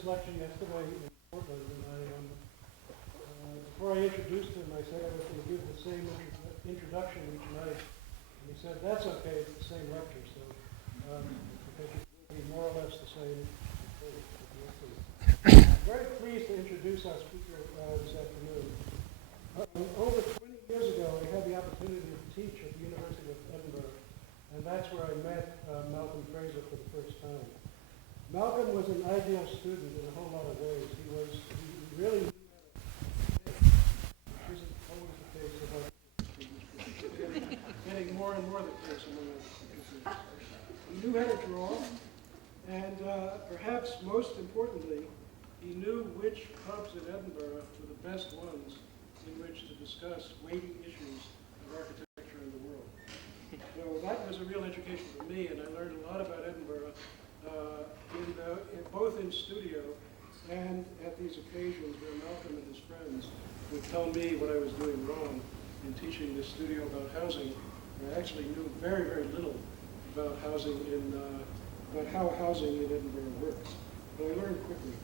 this lecture yesterday in Portland, and before I introduced him, I said I was going to give the same introduction each night. And he said, that's okay, it's the same lecture, so I think it will be more or less the same. I'm very pleased to introduce our speaker this afternoon. Over 20 years ago, I had the opportunity to teach at the University of Edinburgh, and that's where I met Malcolm Fraser for the first time. Malcolm was an ideal student in a whole lot of ways. He really knew how to think, which isn't always the case about getting more and more the case among us. He knew how to draw, and perhaps most importantly, he knew which pubs in Edinburgh were the best ones in which to discuss weighty issues of architecture in the world. So that was a real education for me, and I learned a lot about Edinburgh, both in studio and at these occasions where Malcolm and his friends would tell me what I was doing wrong in teaching this studio about housing. I actually knew very, very little about housing about how housing in Edinburgh works, but I learned quickly.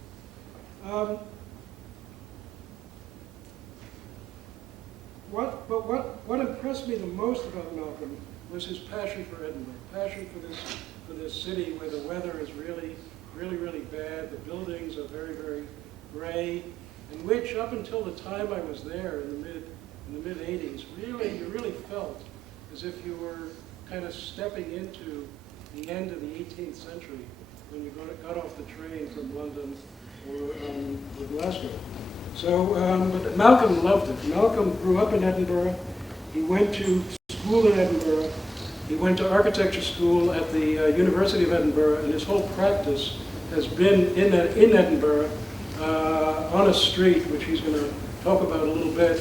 What impressed me the most about Malcolm was his passion for Edinburgh, passion for this city where the weather is really, really bad. The buildings are very, very gray, and which up until the time I was there in the mid 80s, you really felt as if you were kind of stepping into the end of the 18th century when you got off the train from London or Glasgow. So, but Malcolm loved it. Malcolm grew up in Edinburgh. He went to school in Edinburgh. He went to architecture school at the University of Edinburgh, and his whole practice has been in Edinburgh on a street, which he's going to talk about a little bit.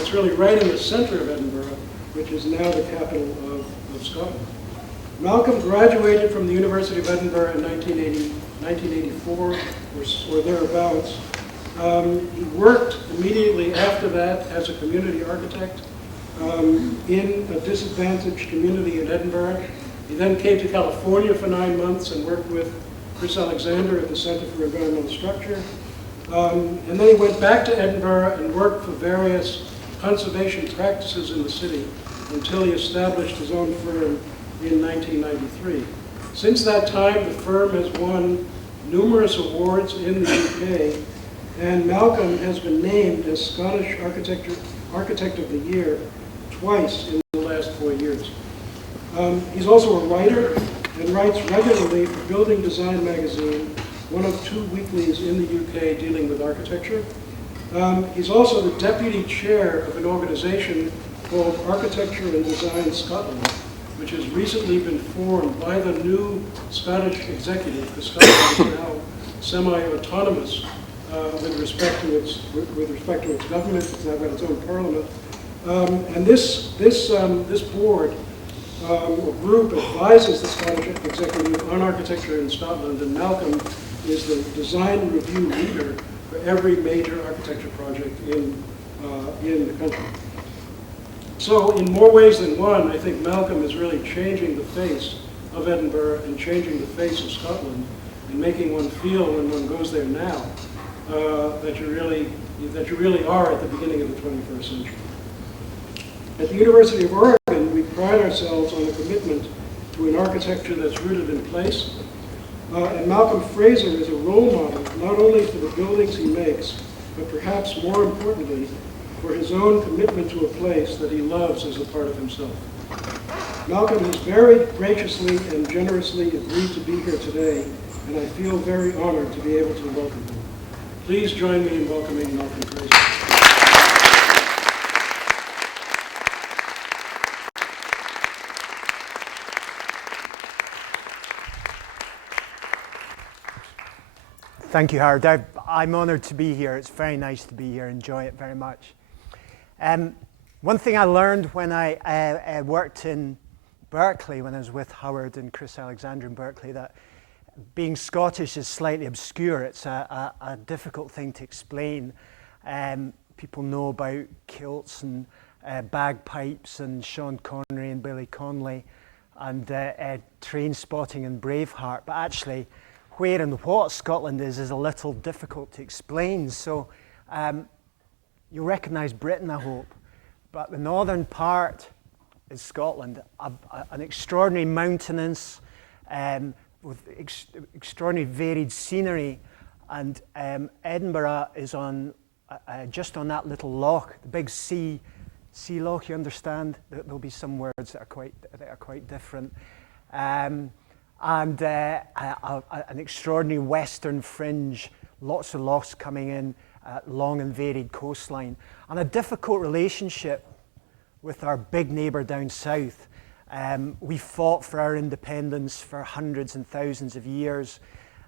It's really right in the center of Edinburgh, which is now the capital of Scotland. Malcolm graduated from the University of Edinburgh in 1984 or thereabouts. He worked immediately after that as a community architect in a disadvantaged community in Edinburgh. He then came to California for 9 months and worked with Chris Alexander at the Center for Environmental Structure. And then he went back to Edinburgh and worked for various conservation practices in the city until he established his own firm in 1993. Since that time, the firm has won numerous awards in the UK, and Malcolm has been named as Scottish Architect of the Year twice in the last 4 years. He's also a writer and writes regularly for Building Design magazine, one of 2 weeklies in the UK dealing with architecture. He's also the deputy chair of an organization called Architecture and Design Scotland, which has recently been formed by the new Scottish executive. The Scotland is now semi-autonomous with respect to its government. It's now got its own parliament, and this board or group advises the Scottish executive on architecture in Scotland, and Malcolm is the design review leader for every major architecture project in the country. So in more ways than one, I think Malcolm is really changing the face of Edinburgh and changing the face of Scotland and making one feel when one goes there now that you really are at the beginning of the 21st century. At the University of Oregon, we pride ourselves on a commitment to an architecture that's rooted in place. And Malcolm Fraser is a role model not only for the buildings he makes, but perhaps more importantly, for his own commitment to a place that he loves as a part of himself. Malcolm has very graciously and generously agreed to be here today, and I feel very honored to be able to welcome him. Please join me in welcoming Malcolm Fraser. Thank you, Howard. I'm honored to be here. It's very nice to be here. Enjoy it very much. One thing I learned when I worked in Berkeley, when I was with Howard and Chris Alexander in Berkeley, that being Scottish is slightly obscure. It's a difficult thing to explain. People know about kilts and bagpipes and Sean Connery and Billy Connolly and train spotting and Braveheart, but actually where and what Scotland is a little difficult to explain. So you'll recognise Britain, I hope, but the northern part is Scotland, an extraordinary mountainous with extraordinary varied scenery, and Edinburgh is on just on that little loch, the big sea loch. You understand that there'll be some words that are quite different, and an extraordinary western fringe, lots of lochs coming in, long and varied coastline, and a difficult relationship with our big neighbour down south. We fought for our independence for hundreds and thousands of years,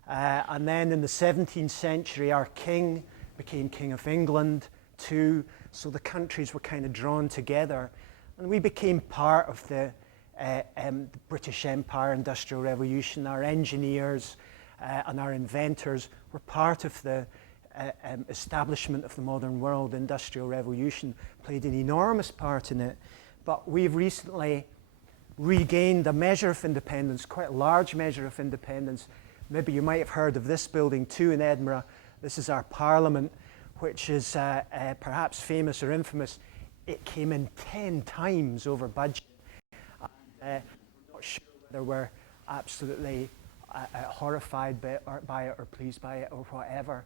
and then in the 17th century our king became King of England too, so the countries were kind of drawn together, and we became part of the British Empire, Industrial Revolution. Our engineers and our inventors were part of the establishment of the modern world. Industrial Revolution played an enormous part in it, but we've recently regained a measure of independence, quite a large measure of independence. Maybe you might have heard of this building too in Edinburgh. This is our Parliament, which is perhaps famous or infamous. It came in 10 times over budget. We're not sure whether we're absolutely horrified by it or pleased by it or whatever.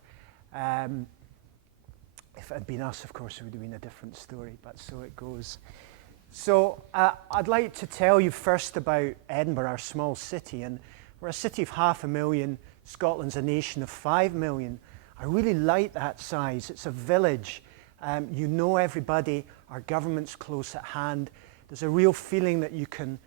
If it had been us, of course, it would have been a different story, but so it goes. So I'd like to tell you first about Edinburgh, our small city. And we're a city of 500,000. Scotland's a nation of 5 million. I really like that size. It's a village. You know everybody. Our government's close at hand. There's a real feeling that you can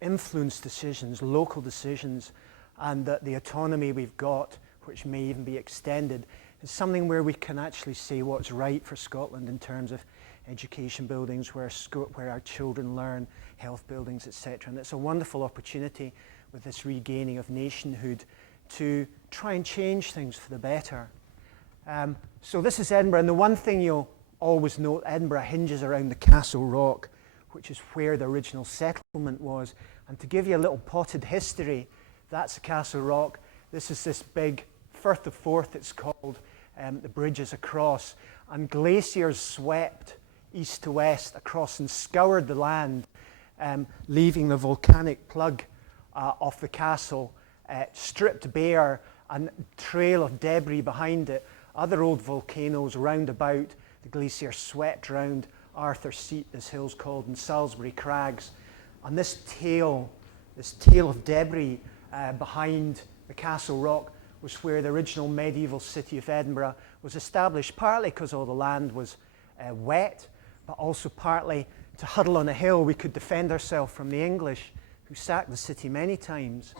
influence decisions, local decisions, and that the autonomy we've got, which may even be extended, is something where we can actually say what's right for Scotland in terms of education buildings, where our children learn, health buildings, etc. And it's a wonderful opportunity with this regaining of nationhood to try and change things for the better. So this is Edinburgh, and the one thing you'll always note, Edinburgh hinges around the Castle Rock, which is where the original settlement was. And to give you a little potted history, that's the Castle Rock. This is this big Firth of Forth, it's called. The bridge is across, and glaciers swept east to west across and scoured the land, leaving the volcanic plug of the castle stripped bare, and trail of debris behind it. Other old volcanoes round about. The glacier swept round Arthur's Seat, this hill's called, and Salisbury Crags. And this tail of debris behind the Castle Rock was where the original medieval city of Edinburgh was established, partly because all the land was wet, but also partly to huddle on a hill we could defend ourselves from the English, who sacked the city many times.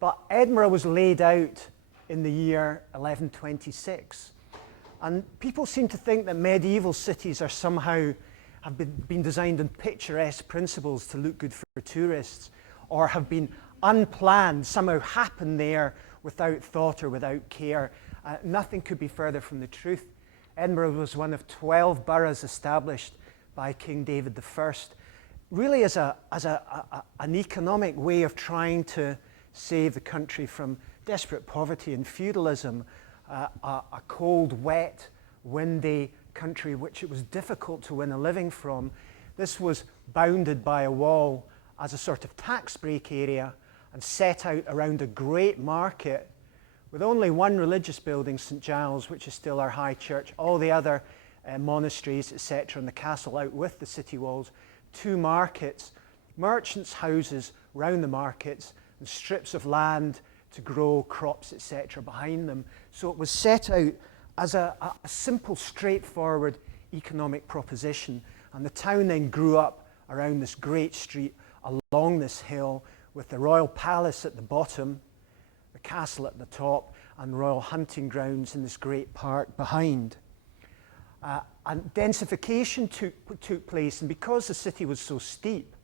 But Edinburgh was laid out in the year 1126. And people seem to think that medieval cities are somehow have been designed on picturesque principles to look good for tourists, or have been unplanned, somehow happened there without thought or without care. Nothing could be further from the truth. Edinburgh was one of 12 boroughs established by King David I, really as an economic way of trying to save the country from desperate poverty and feudalism, a cold, wet, windy country which it was difficult to win a living from. This was bounded by a wall as a sort of tax break area and set out around a great market with only one religious building, St Giles, which is still our high church, all the other monasteries, etc., and the castle out with the city walls, 2 markets, merchants' houses round the markets, and strips of land to grow crops, etc., behind them. So it was set out as a simple, straightforward economic proposition, and the town then grew up around this great street, along this hill, with the royal palace at the bottom, the castle at the top, and royal hunting grounds in this great park behind. And densification took place, and because the city was so steep,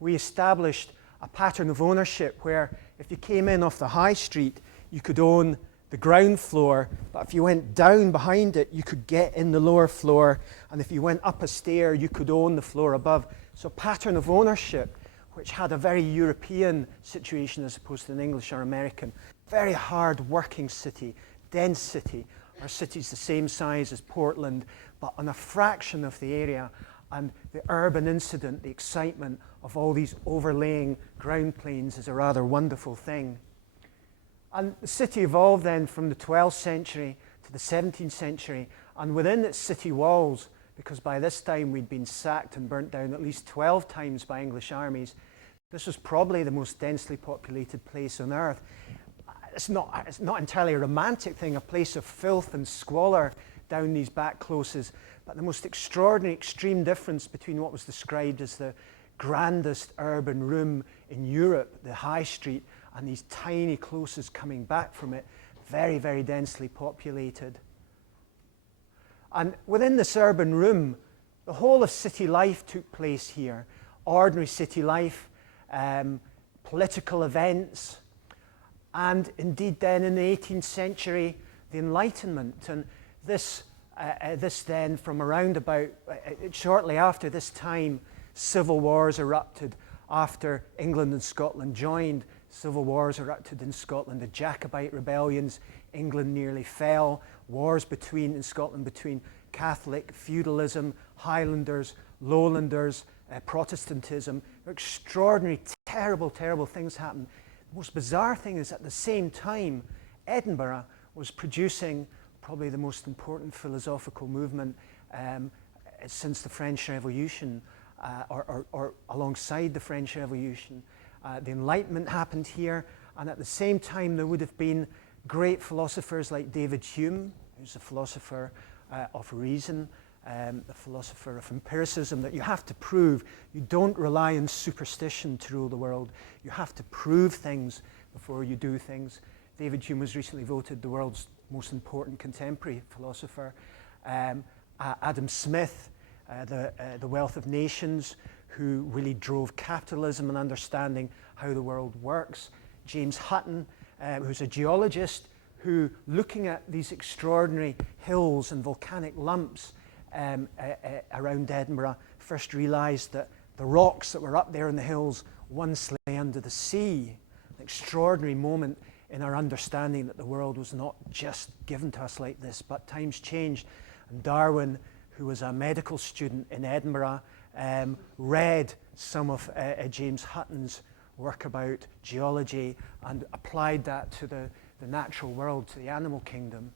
we established a pattern of ownership where if you came in off the high street, you could own the ground floor, but if you went down behind it, you could get in the lower floor, and if you went up a stair, you could own the floor above. So pattern of ownership, which had a very European situation as opposed to an English or American very hard working city, dense city. Our city's the same size as Portland, but on a fraction of the area. And the urban incident, the excitement of all these overlaying ground planes is a rather wonderful thing. And the city evolved then from the 12th century to the 17th century, and within its city walls, because by this time we'd been sacked and burnt down at least 12 times by English armies, this was probably the most densely populated place on earth. It's not entirely a romantic thing, a place of filth and squalor down these back closes, but the most extraordinary extreme difference between what was described as the grandest urban room in Europe, the High Street, and these tiny closes coming back from it, very, very densely populated. And within this urban room, the whole of city life took place here. Ordinary city life, political events, and indeed then in the 18th century, the Enlightenment. And this then from around about, shortly after this time, civil wars erupted after England and Scotland joined. Civil wars erupted in Scotland, the Jacobite rebellions, England nearly fell, wars in Scotland between Catholic feudalism, Highlanders, Lowlanders, Protestantism. Extraordinary, terrible, terrible things happened. The most bizarre thing is at the same time, Edinburgh was producing probably the most important philosophical movement since the French Revolution, or alongside the French Revolution. The Enlightenment happened here, and at the same time there would have been great philosophers like David Hume, who's a philosopher of reason, a philosopher of empiricism, that you have to prove. You don't rely on superstition to rule the world. You have to prove things before you do things. David Hume was recently voted the world's most important contemporary philosopher. Adam Smith, the Wealth of Nations, who really drove capitalism and understanding how the world works. James Hutton, who's a geologist, who, looking at these extraordinary hills and volcanic lumps around Edinburgh, first realized that the rocks that were up there in the hills once lay under the sea. An extraordinary moment in our understanding that the world was not just given to us like this, but times changed. And Darwin, who was a medical student in Edinburgh, read some of James Hutton's work about geology and applied that to the natural world, to the animal kingdom.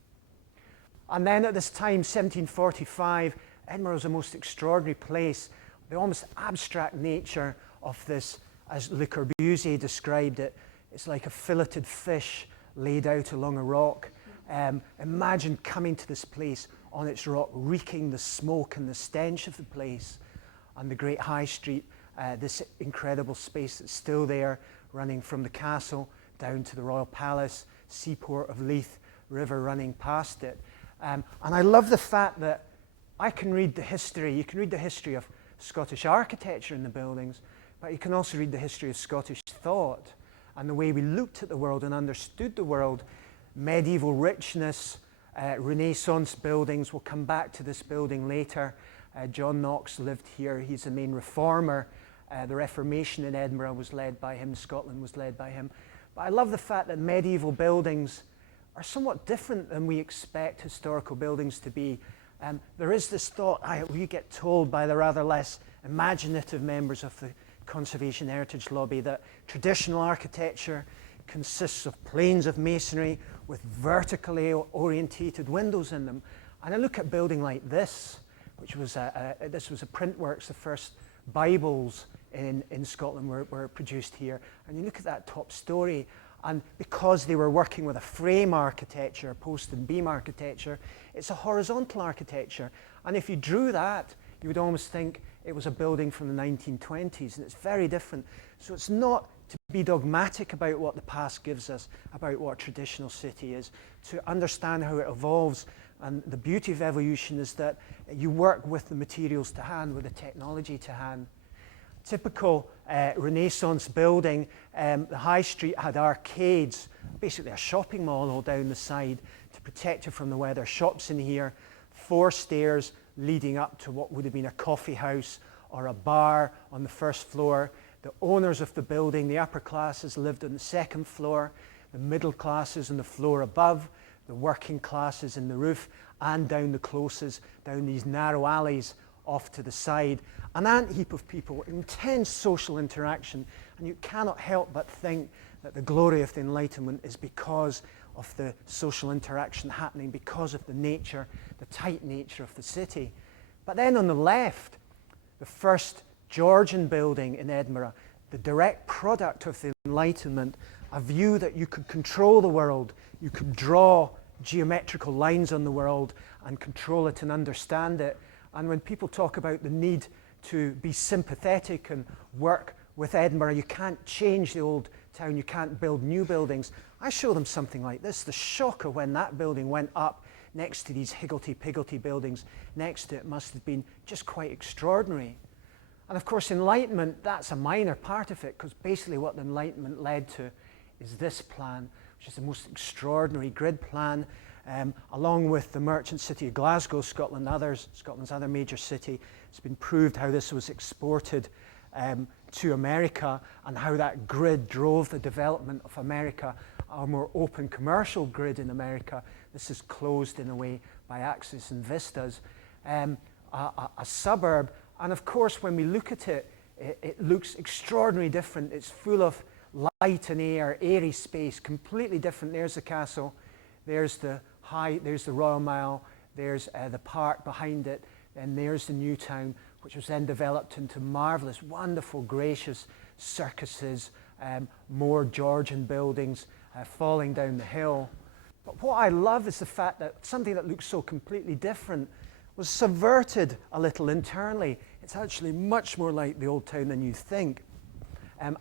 And then at this time, 1745, Edinburgh was a most extraordinary place. The almost abstract nature of this, as Le Corbusier described it, it's like a filleted fish laid out along a rock. Imagine coming to this place on its rock, reeking the smoke and the stench of the place. And the great High Street, this incredible space that's still there, running from the castle down to the Royal Palace, seaport of Leith, river running past it. And I love the fact that I can read the history. You can read the history of Scottish architecture in the buildings, but you can also read the history of Scottish thought and the way we looked at the world and understood the world. Medieval richness, Renaissance buildings. We'll come back to this building later. John Knox lived here. He's the main reformer. The Reformation in Edinburgh was led by him. Scotland was led by him. But I love the fact that medieval buildings are somewhat different than we expect historical buildings to be. There is this thought, we get told by the rather less imaginative members of the Conservation Heritage Lobby, that traditional architecture consists of planes of masonry with vertically orientated windows in them. And I look at a building like this, which was this was a printworks. The first Bibles in Scotland were produced here. And you look at that top story, and because they were working with a frame architecture, post and beam architecture, it's a horizontal architecture. And if you drew that, you would almost think it was a building from the 1920s, and it's very different. So it's not to be dogmatic about what the past gives us, about what a traditional city is, to understand how it evolves. And the beauty of evolution is that you work with the materials to hand, with the technology to hand. Typical Renaissance building, the High Street had arcades, basically a shopping mall all down the side to protect you from the weather. Shops in here, 4 stairs leading up to what would have been a coffee house or a bar on the first floor. The owners of the building, the upper classes, lived on the second floor. the middle classes on the floor above, the working classes in the roof, and down the closes, down these narrow alleys off to the side. An ant-heap of people, intense social interaction, and you cannot help but think that the glory of the Enlightenment is because of the social interaction happening, because of the nature, the tight nature of the city. But then on the left, the first Georgian building in Edinburgh, the direct product of the Enlightenment, a view that you could control the world, you could draw geometrical lines on the world and control it and understand it. And when people talk about the need to be sympathetic and work with Edinburgh, you can't change the old town, you can't build new buildings. I show them something like this, the shock of when that building went up next to these higgledy-piggledy buildings next to it must have been just quite extraordinary. And of course, Enlightenment, that's a minor part of it, because basically what the Enlightenment led to is this plan, which is the most extraordinary grid plan, along with the merchant city of Glasgow, Scotland's other major city. It's been proved how this was exported to America and how that grid drove the development of America, a more open commercial grid in America. This is closed in a way by axes and vistas. A suburb, and of course when we look at it, it looks extraordinarily different. It's full of light and air, airy space, completely different. There's the castle, there's the Royal Mile, there's the park behind it, and there's the new town, which was then developed into marvelous, wonderful, gracious circuses, more Georgian buildings falling down the hill. But what I love is the fact that something that looks so completely different was subverted a little internally. It's actually much more like the old town than you think.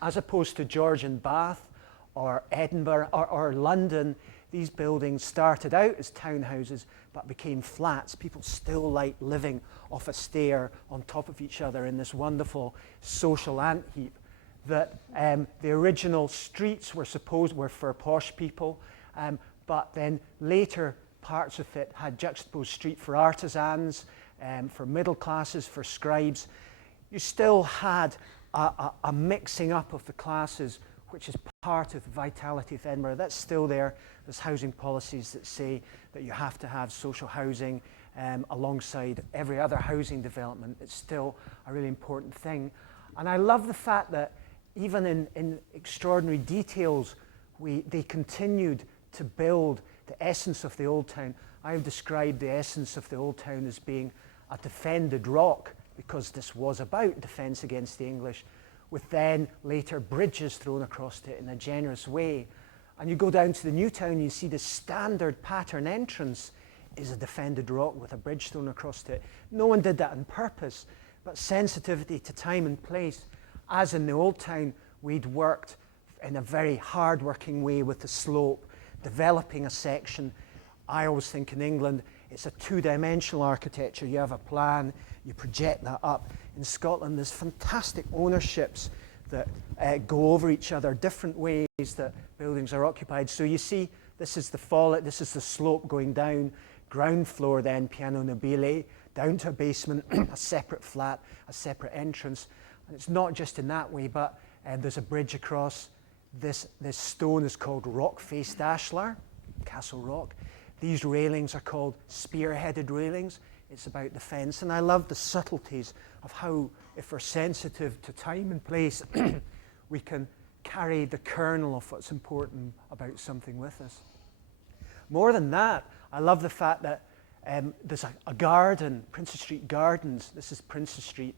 As opposed to Georgian Bath or Edinburgh or London, these buildings started out as townhouses but became flats. People still like living off a stair on top of each other in this wonderful social ant heap. That the original streets were for posh people, but then later parts of it had juxtaposed street for artisans, for middle classes, for scribes. You still had a mixing up of the classes, which is part of the vitality of Edinburgh. That's still there. There's housing policies that say that you have to have social housing alongside every other housing development. It's still a really important thing. And I love the fact that even in extraordinary details, they continued to build the essence of the old town. I've described the essence of the old town as being a defended rock, because this was about defense against the English, with then later bridges thrown across it in a generous way. And you go down to the new town, you see the standard pattern entrance is a defended rock with a bridge thrown across it. No one did that on purpose, but sensitivity to time and place. As in the old town, we'd worked in a very hard-working way with the slope, developing a section. I always think in England, it's a two-dimensional architecture. You have a plan, you project that up. In Scotland, there's fantastic ownerships that go over each other, different ways that buildings are occupied. So you see, this is the slope going down, ground floor then, piano nobile, down to a basement, a separate flat, a separate entrance. And it's not just in that way, but there's a bridge across. This stone is called rock-faced ashlar, Castle Rock. These railings are called spear-headed railings. It's about defense. And I love the subtleties of how, if we're sensitive to time and place, we can carry the kernel of what's important about something with us. More than that, I love the fact that there's a garden, Princess Street Gardens. This is Princess Street.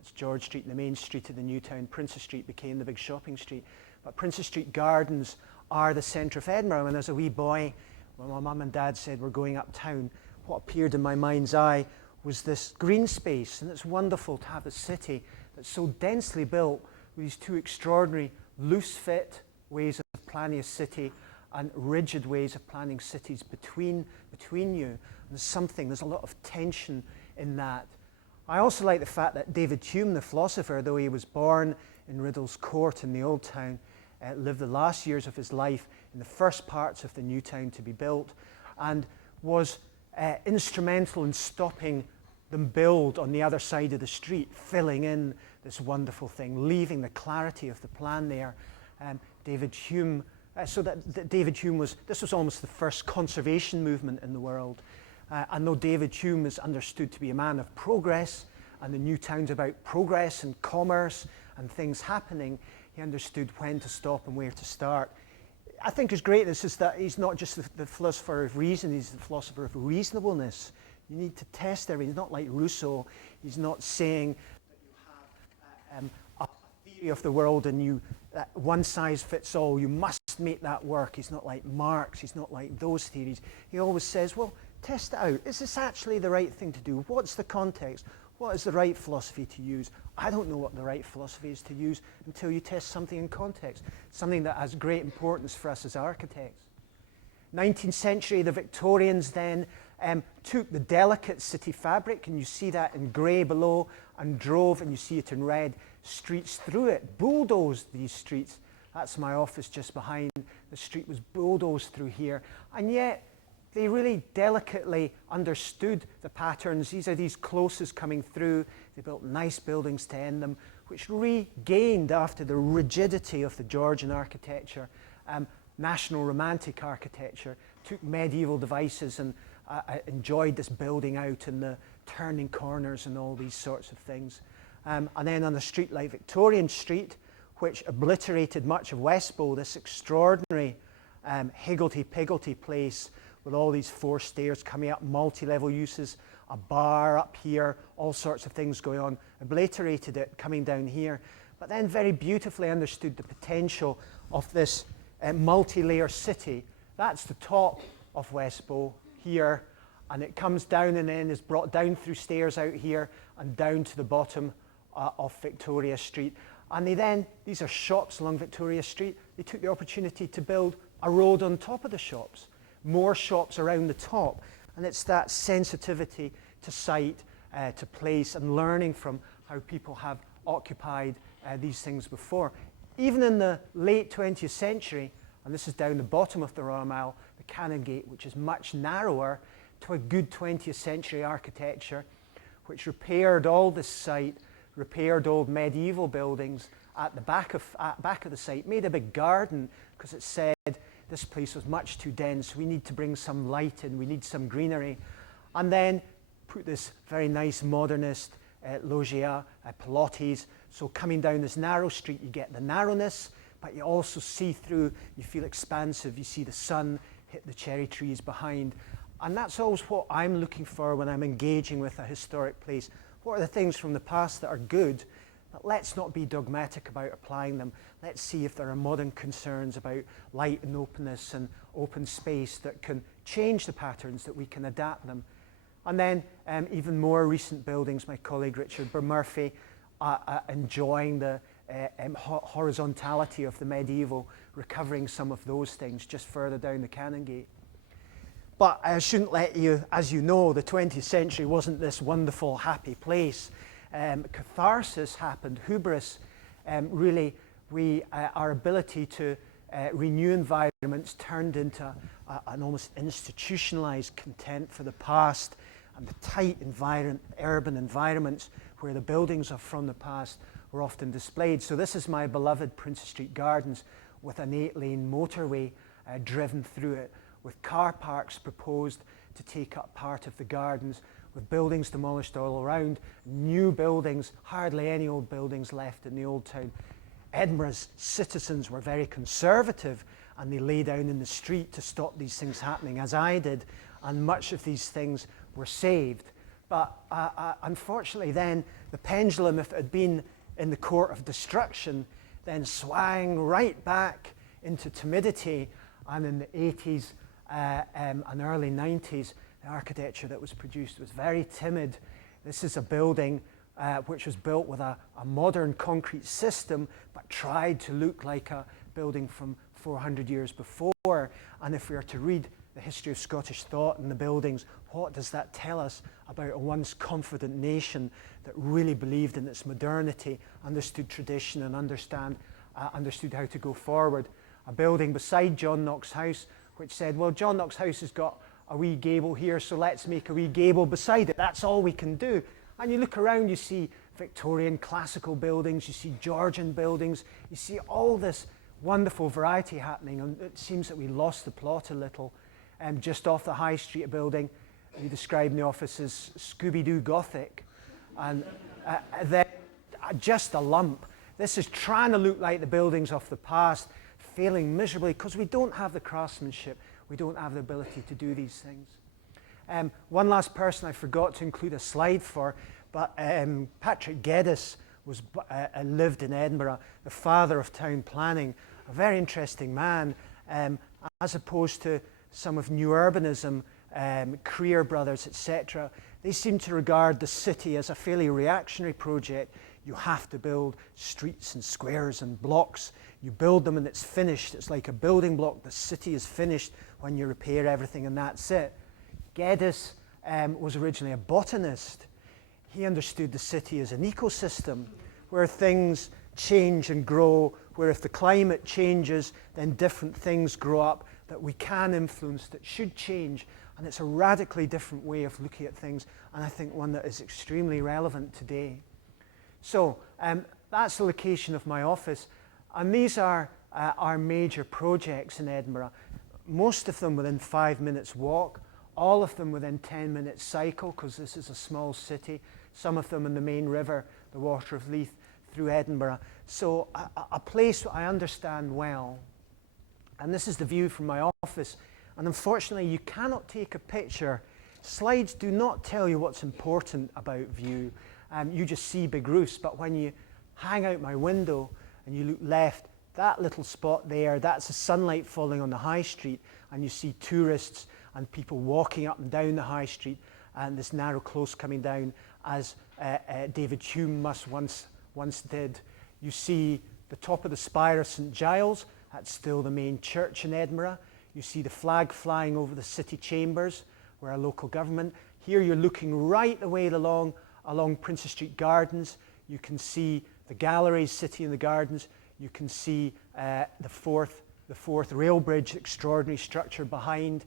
It's George Street, the main street of the new town. Princess Street became the big shopping street. But Princess Street Gardens are the centre of Edinburgh. And as a wee boy, when my mum and dad said we're going uptown, what appeared in my mind's eye was this green space. And it's wonderful to have a city that's so densely built with these two extraordinary loose-fit ways of planning a city and rigid ways of planning cities between you. And there's a lot of tension in that. I also like the fact that David Hume, the philosopher, though he was born in Riddle's Court in the Old Town, lived the last years of his life in the first parts of the new town to be built, and was instrumental in stopping them build on the other side of the street, filling in this wonderful thing, leaving the clarity of the plan there. David Hume So that David Hume this was almost the first conservation movement in the world. And though David Hume is understood to be a man of progress, and the new town's about progress and commerce and things happening, he understood when to stop and where to start. I think his greatness is that he's not just the philosopher of reason, he's the philosopher of reasonableness. You need to test everything. He's not like Rousseau. He's not saying that you have a theory of the world and one size fits all. You must make that work. He's not like Marx. He's not like those theories. He always says, well, test it out. Is this actually the right thing to do? What's the context? What is the right philosophy to use? I don't know what the right philosophy is to use until you test something in context, something that has great importance for us as architects. 19th century, the Victorians then took the delicate city fabric, and you see that in grey below, and drove, and you see it in red, streets through it, bulldozed these streets. That's my office just behind. The street was bulldozed through here, and yet they really delicately understood the patterns. These are these closes coming through. They built nice buildings to end them, which regained after the rigidity of the Georgian architecture. National romantic architecture took medieval devices and enjoyed this building out and the turning corners and all these sorts of things. And then on a street like Victorian Street, which obliterated much of Westbow, this extraordinary higgledy-piggledy place with all these 4 stairs coming up, multi-level uses, a bar up here, all sorts of things going on, obliterated it coming down here, but then very beautifully understood the potential of this multi-layer city. That's the top of Westbow here, and it comes down and then is brought down through stairs out here and down to the bottom of Victoria Street. And these are shops along Victoria Street. They took the opportunity to build a road on top of the shops, more shops around the top. And it's that sensitivity to site, to place, and learning from how people have occupied these things before. Even in the late 20th century, and this is down the bottom of the Royal Mile, the Canongate, which is much narrower, to a good 20th century architecture, which repaired all this site, repaired old medieval buildings at the back of the site, made a big garden because it said this place was much too dense, we need to bring some light in, we need some greenery, and then put this very nice modernist loggia, pilotis. So coming down this narrow street, you get the narrowness, but you also see through, you feel expansive, you see the sun hit the cherry trees behind. And that's always what I'm looking for when I'm engaging with a historic place. What are the things from the past that are good? But let's not be dogmatic about applying them. Let's see if there are modern concerns about light and openness and open space that can change the patterns, that we can adapt them. And then even more recent buildings, my colleague Richard Murphy, enjoying the horizontality of the medieval, recovering some of those things just further down the Canongate. But I shouldn't let you, as you know, the 20th century wasn't this wonderful, happy place. Catharsis happened, hubris. Really, our ability to renew environments turned into an almost institutionalized contempt for the past, and the tight urban environments where the buildings are from the past were often displayed. So this is my beloved Princes Street Gardens with an 8-lane motorway driven through it, with car parks proposed to take up part of the gardens, with buildings demolished all around, new buildings, hardly any old buildings left in the old town. Edinburgh's citizens were very conservative, and they lay down in the street to stop these things happening, as I did, and much of these things were saved. But unfortunately then, the pendulum, if it had been in the court of destruction, then swang right back into timidity, and in the 80s and early 90s, the architecture that was produced was very timid. This is a building which was built with a modern concrete system, but tried to look like a building from 400 years before. And if we are to read the history of Scottish thought and the buildings, what does that tell us about a once confident nation that really believed in its modernity, understood tradition, and understood how to go forward? A building beside John Knox's house, which said, well, John Knox's house has got a wee gable here, so let's make a wee gable beside it. That's all we can do. And you look around, you see Victorian classical buildings, you see Georgian buildings, you see all this wonderful variety happening, and it seems that we lost the plot a little. Just off the high street building, we described the office as Scooby-Doo Gothic, and then just a lump. This is trying to look like the buildings of the past, failing miserably because we don't have the craftsmanship, we don't have the ability to do these things. One last person I forgot to include a slide for, but Patrick Geddes lived in Edinburgh, the father of town planning, a very interesting man, as opposed to some of new urbanism, Career Brothers, etc. They seem to regard the city as a fairly reactionary project. You have to build streets and squares and blocks. You build them and it's finished. It's like a building block. The city is finished when you repair everything and that's it. Geddes was originally a botanist. He understood the city as an ecosystem where things change and grow, where if the climate changes, then different things grow up that we can influence, that should change. And it's a radically different way of looking at things, and I think one that is extremely relevant today. So that's the location of my office, and these are our major projects in Edinburgh. Most of them within 5 minutes walk, all of them within 10 minutes cycle, because this is a small city, some of them in the main river, the Water of Leith, through Edinburgh. So a place I understand well. And this is the view from my office. And unfortunately, you cannot take a picture. Slides do not tell you what's important about view. You just see big roofs. But when you hang out my window and you look left, that little spot there, that's the sunlight falling on the high street. And you see tourists and people walking up and down the high street and this narrow close coming down, as David Hume once did. You see the top of the spire of St Giles. That's still the main church in Edinburgh. You see the flag flying over the city chambers, where our local government. Here you're looking right away along Princess Street Gardens. You can see the galleries, City in the Gardens. You can see the fourth rail bridge, extraordinary structure behind.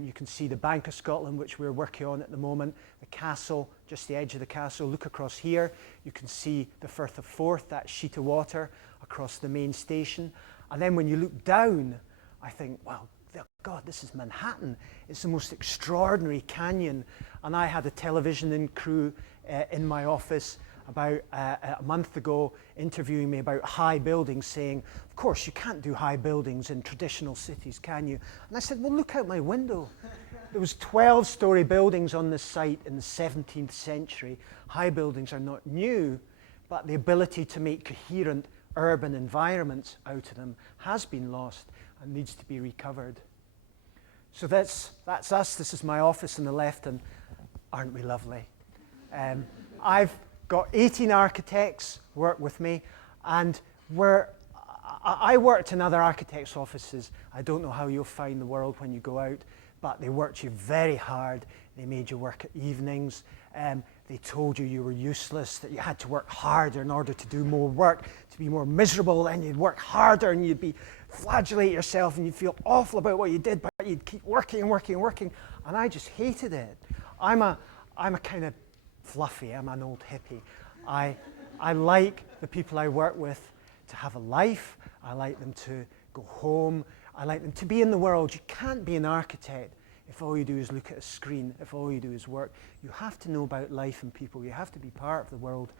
You can see the Bank of Scotland, which we're working on at the moment. The castle, just the edge of the castle. Look across here. You can see the Firth of Forth, that sheet of water across the main station. And then when you look down, I think, wow, God, this is Manhattan. It's the most extraordinary canyon. And I had a television crew in my office about a month ago interviewing me about high buildings, saying, of course, you can't do high buildings in traditional cities, can you? And I said, well, look out my window. There was 12-story buildings on this site in the 17th century. High buildings are not new, but the ability to make coherent urban environments out of them has been lost and needs to be recovered. So that's us. This is my office on the left, and aren't we lovely? I've got 18 architects work with me, and I worked in other architects' offices. I don't know how you'll find the world when you go out, but they worked you very hard. They made you work at evenings. They told you were useless, that you had to work harder in order to do more work, to be more miserable, and you'd work harder and you'd be flagellate yourself and you'd feel awful about what you did, but you'd keep working and working and working. And I just hated it. I'm a kind of fluffy, I'm an old hippie. I like the people I work with to have a life. I like them to go home. I like them to be in the world. You can't be an architect if all you do is look at a screen, if all you do is work. You have to know about life and people. You have to be part of the world.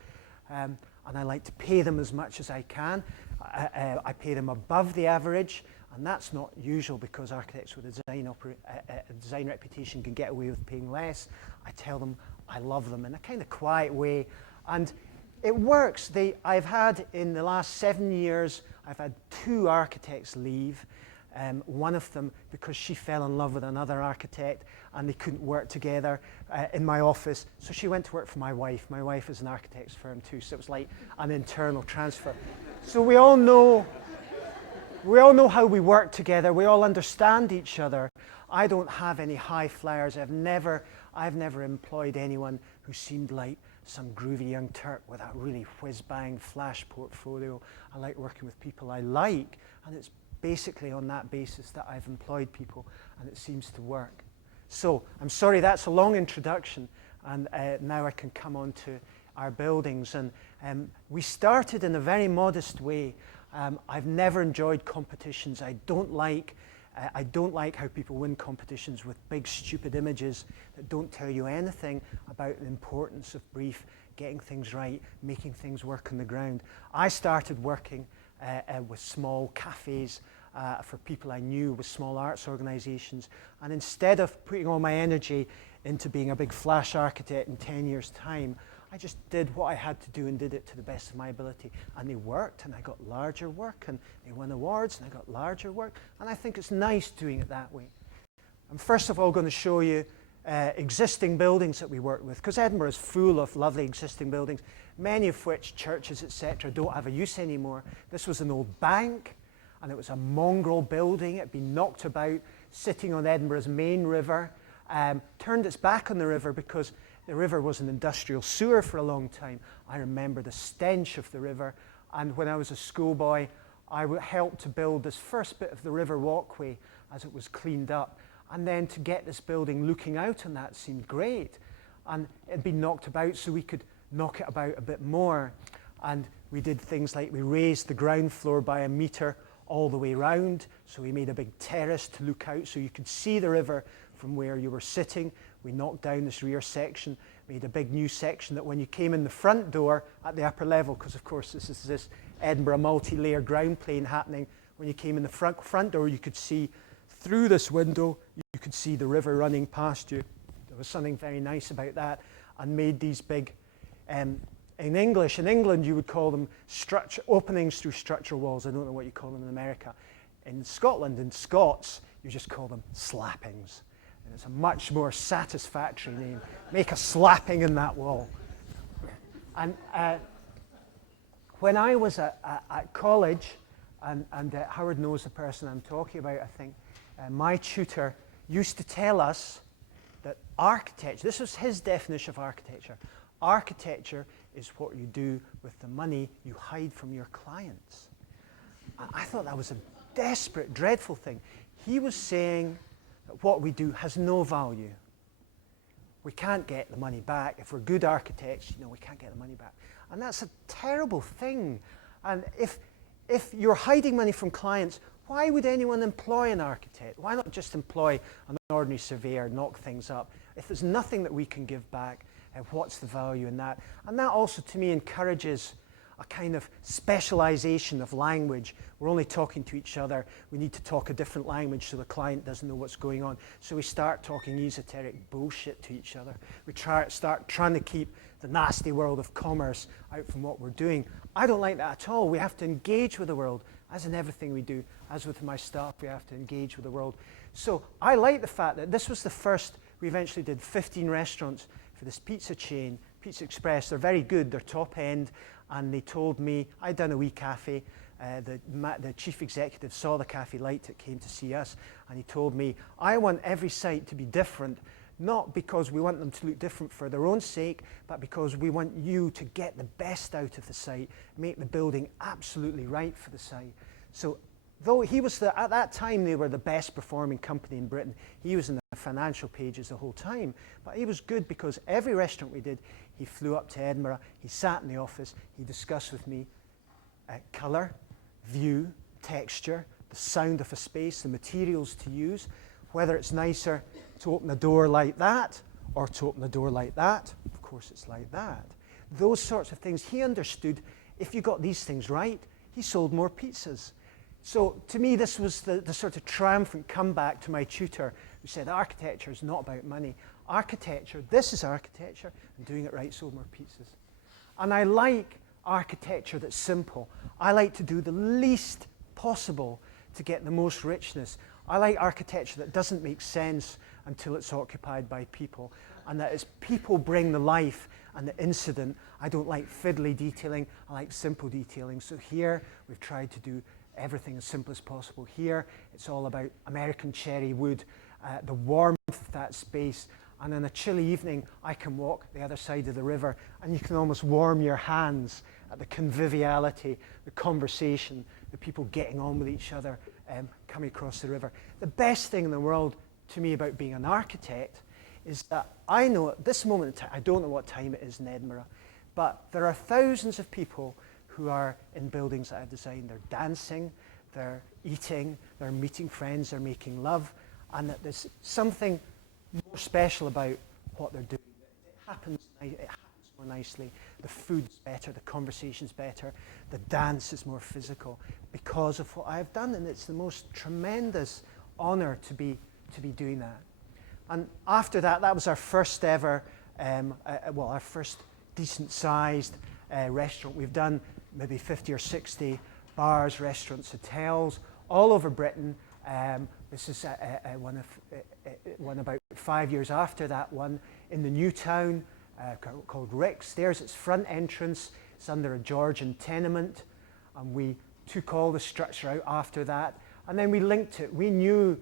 And I like to pay them as much as I can. I pay them above the average, and that's not usual because architects with a design reputation can get away with paying less. I tell them I love them in a kind of quiet way, and it works. I've had, in the last 7 years, I've had 2 architects leave. One of them because she fell in love with another architect and they couldn't work together in my office. So she went to work for my wife. My wife is an architect's firm too, so it was like an internal transfer. So we all know how we work together. We all understand each other. I don't have any high flyers. I've never employed anyone who seemed like some groovy young Turk with a really whiz-bang flash portfolio. I like working with people I like, and it's basically on that basis that I've employed people, and it seems to work. So I'm sorry, that's a long introduction, and now I can come on to our buildings. And we started in a very modest way. I've never enjoyed competitions. I don't like how people win competitions with big, stupid images that don't tell you anything about the importance of brief, getting things right, making things work on the ground. I started working with small cafes for people I knew, with small arts organizations, and instead of putting all my energy into being a big flash architect in 10 years' time, I just did what I had to do and did it to the best of my ability. And they worked, and I got larger work, and they won awards, and I got larger work. And I think it's nice doing it that way. I'm first of all going to show you existing buildings that we work with, because Edinburgh is full of lovely existing buildings, many of which churches, etc., don't have a use anymore. This was an old bank, and it was a mongrel building. It had been knocked about, sitting on Edinburgh's main river, turned its back on the river because the river was an industrial sewer for a long time. I remember the stench of the river, and when I was a schoolboy, I helped to build this first bit of the river walkway as it was cleaned up. And then to get this building looking out on that seemed great. And it had been knocked about, so we could knock it about a bit more. And we did things like we raised the ground floor by a metre all the way round, so we made a big terrace to look out so you could see the river from where you were sitting. We knocked down this rear section, made a big new section that when you came in the front door at the upper level, because of course this is this Edinburgh multi-layer ground plane happening, when you came in the front door you could see through this window, you could see the river running past you. There was something very nice about that, and made these big, in England you would call them openings through structural walls. I don't know what you call them in America. In Scotland, in Scots, you just call them slappings. And it's a much more satisfactory name. Make a slapping in that wall. And when I was at college, and Howard knows the person I'm talking about, I think, my tutor used to tell us that architecture, this was his definition of architecture, architecture is what you do with the money you hide from your clients. I thought that was a desperate, dreadful thing. He was saying that what we do has no value. We can't get the money back. If we're good architects, we can't get the money back. And that's a terrible thing. And if you're hiding money from clients, why would anyone employ an architect? Why not just employ an ordinary surveyor, knock things up? If there's nothing that we can give back, what's the value in that? And that also, to me, encourages a kind of specialization of language. We're only talking to each other. We need to talk a different language so the client doesn't know what's going on. So we start talking esoteric bullshit to each other. We start trying to keep the nasty world of commerce out from what we're doing. I don't like that at all. We have to engage with the world, as in everything we do. As with my staff, we have to engage with the world. So I like the fact that this was the first, we eventually did 15 restaurants for this pizza chain, Pizza Express. They're very good, they're top end, and they told me, I'd done a wee cafe, the chief executive saw the cafe, liked it, came to see us, and he told me, I want every site to be different, not because we want them to look different for their own sake, but because we want you to get the best out of the site, make the building absolutely right for the site. So though he was at that time they were the best performing company in Britain, he was in the financial pages the whole time, but he was good because every restaurant we did, he flew up to Edinburgh, he sat in the office, he discussed with me colour, view, texture, the sound of a space, the materials to use, whether it's nicer to open a door like that or to open a door like that. Of course it's like that. Those sorts of things. He understood if you got these things right, he sold more pizzas. So to me this was the sort of triumphant comeback to my tutor who said architecture is not about money. Architecture, this is architecture, and doing it right sold more pizzas. And I like architecture that's simple. I like to do the least possible to get the most richness. I like architecture that doesn't make sense until it's occupied by people, and that as people bring the life and the incident. I don't like fiddly detailing, I like simple detailing. So here we've tried to do everything as simple as possible. Here it's all about American cherry wood, the warmth of that space, and on a chilly evening I can walk the other side of the river and you can almost warm your hands at the conviviality, the conversation, the people getting on with each other coming across the river. The best thing in the world to me about being an architect is that I know at this moment in time, I don't know what time it is in Edinburgh, but there are thousands of people who are in buildings that I've designed. They're dancing, they're eating, they're meeting friends, they're making love, and that there's something more special about what they're doing. It happens more nicely. The food's better, the conversation's better, the dance is more physical because of what I've done, and it's the most tremendous honor to be doing that. And after that, that was our first ever, our first decent-sized restaurant. We've done maybe 50 or 60 bars, restaurants, hotels all over Britain. This is one about 5 years after that one in the new town called Rick's. There's its front entrance. It's under a Georgian tenement, and we took all the structure out after that, and then we linked it. We knew,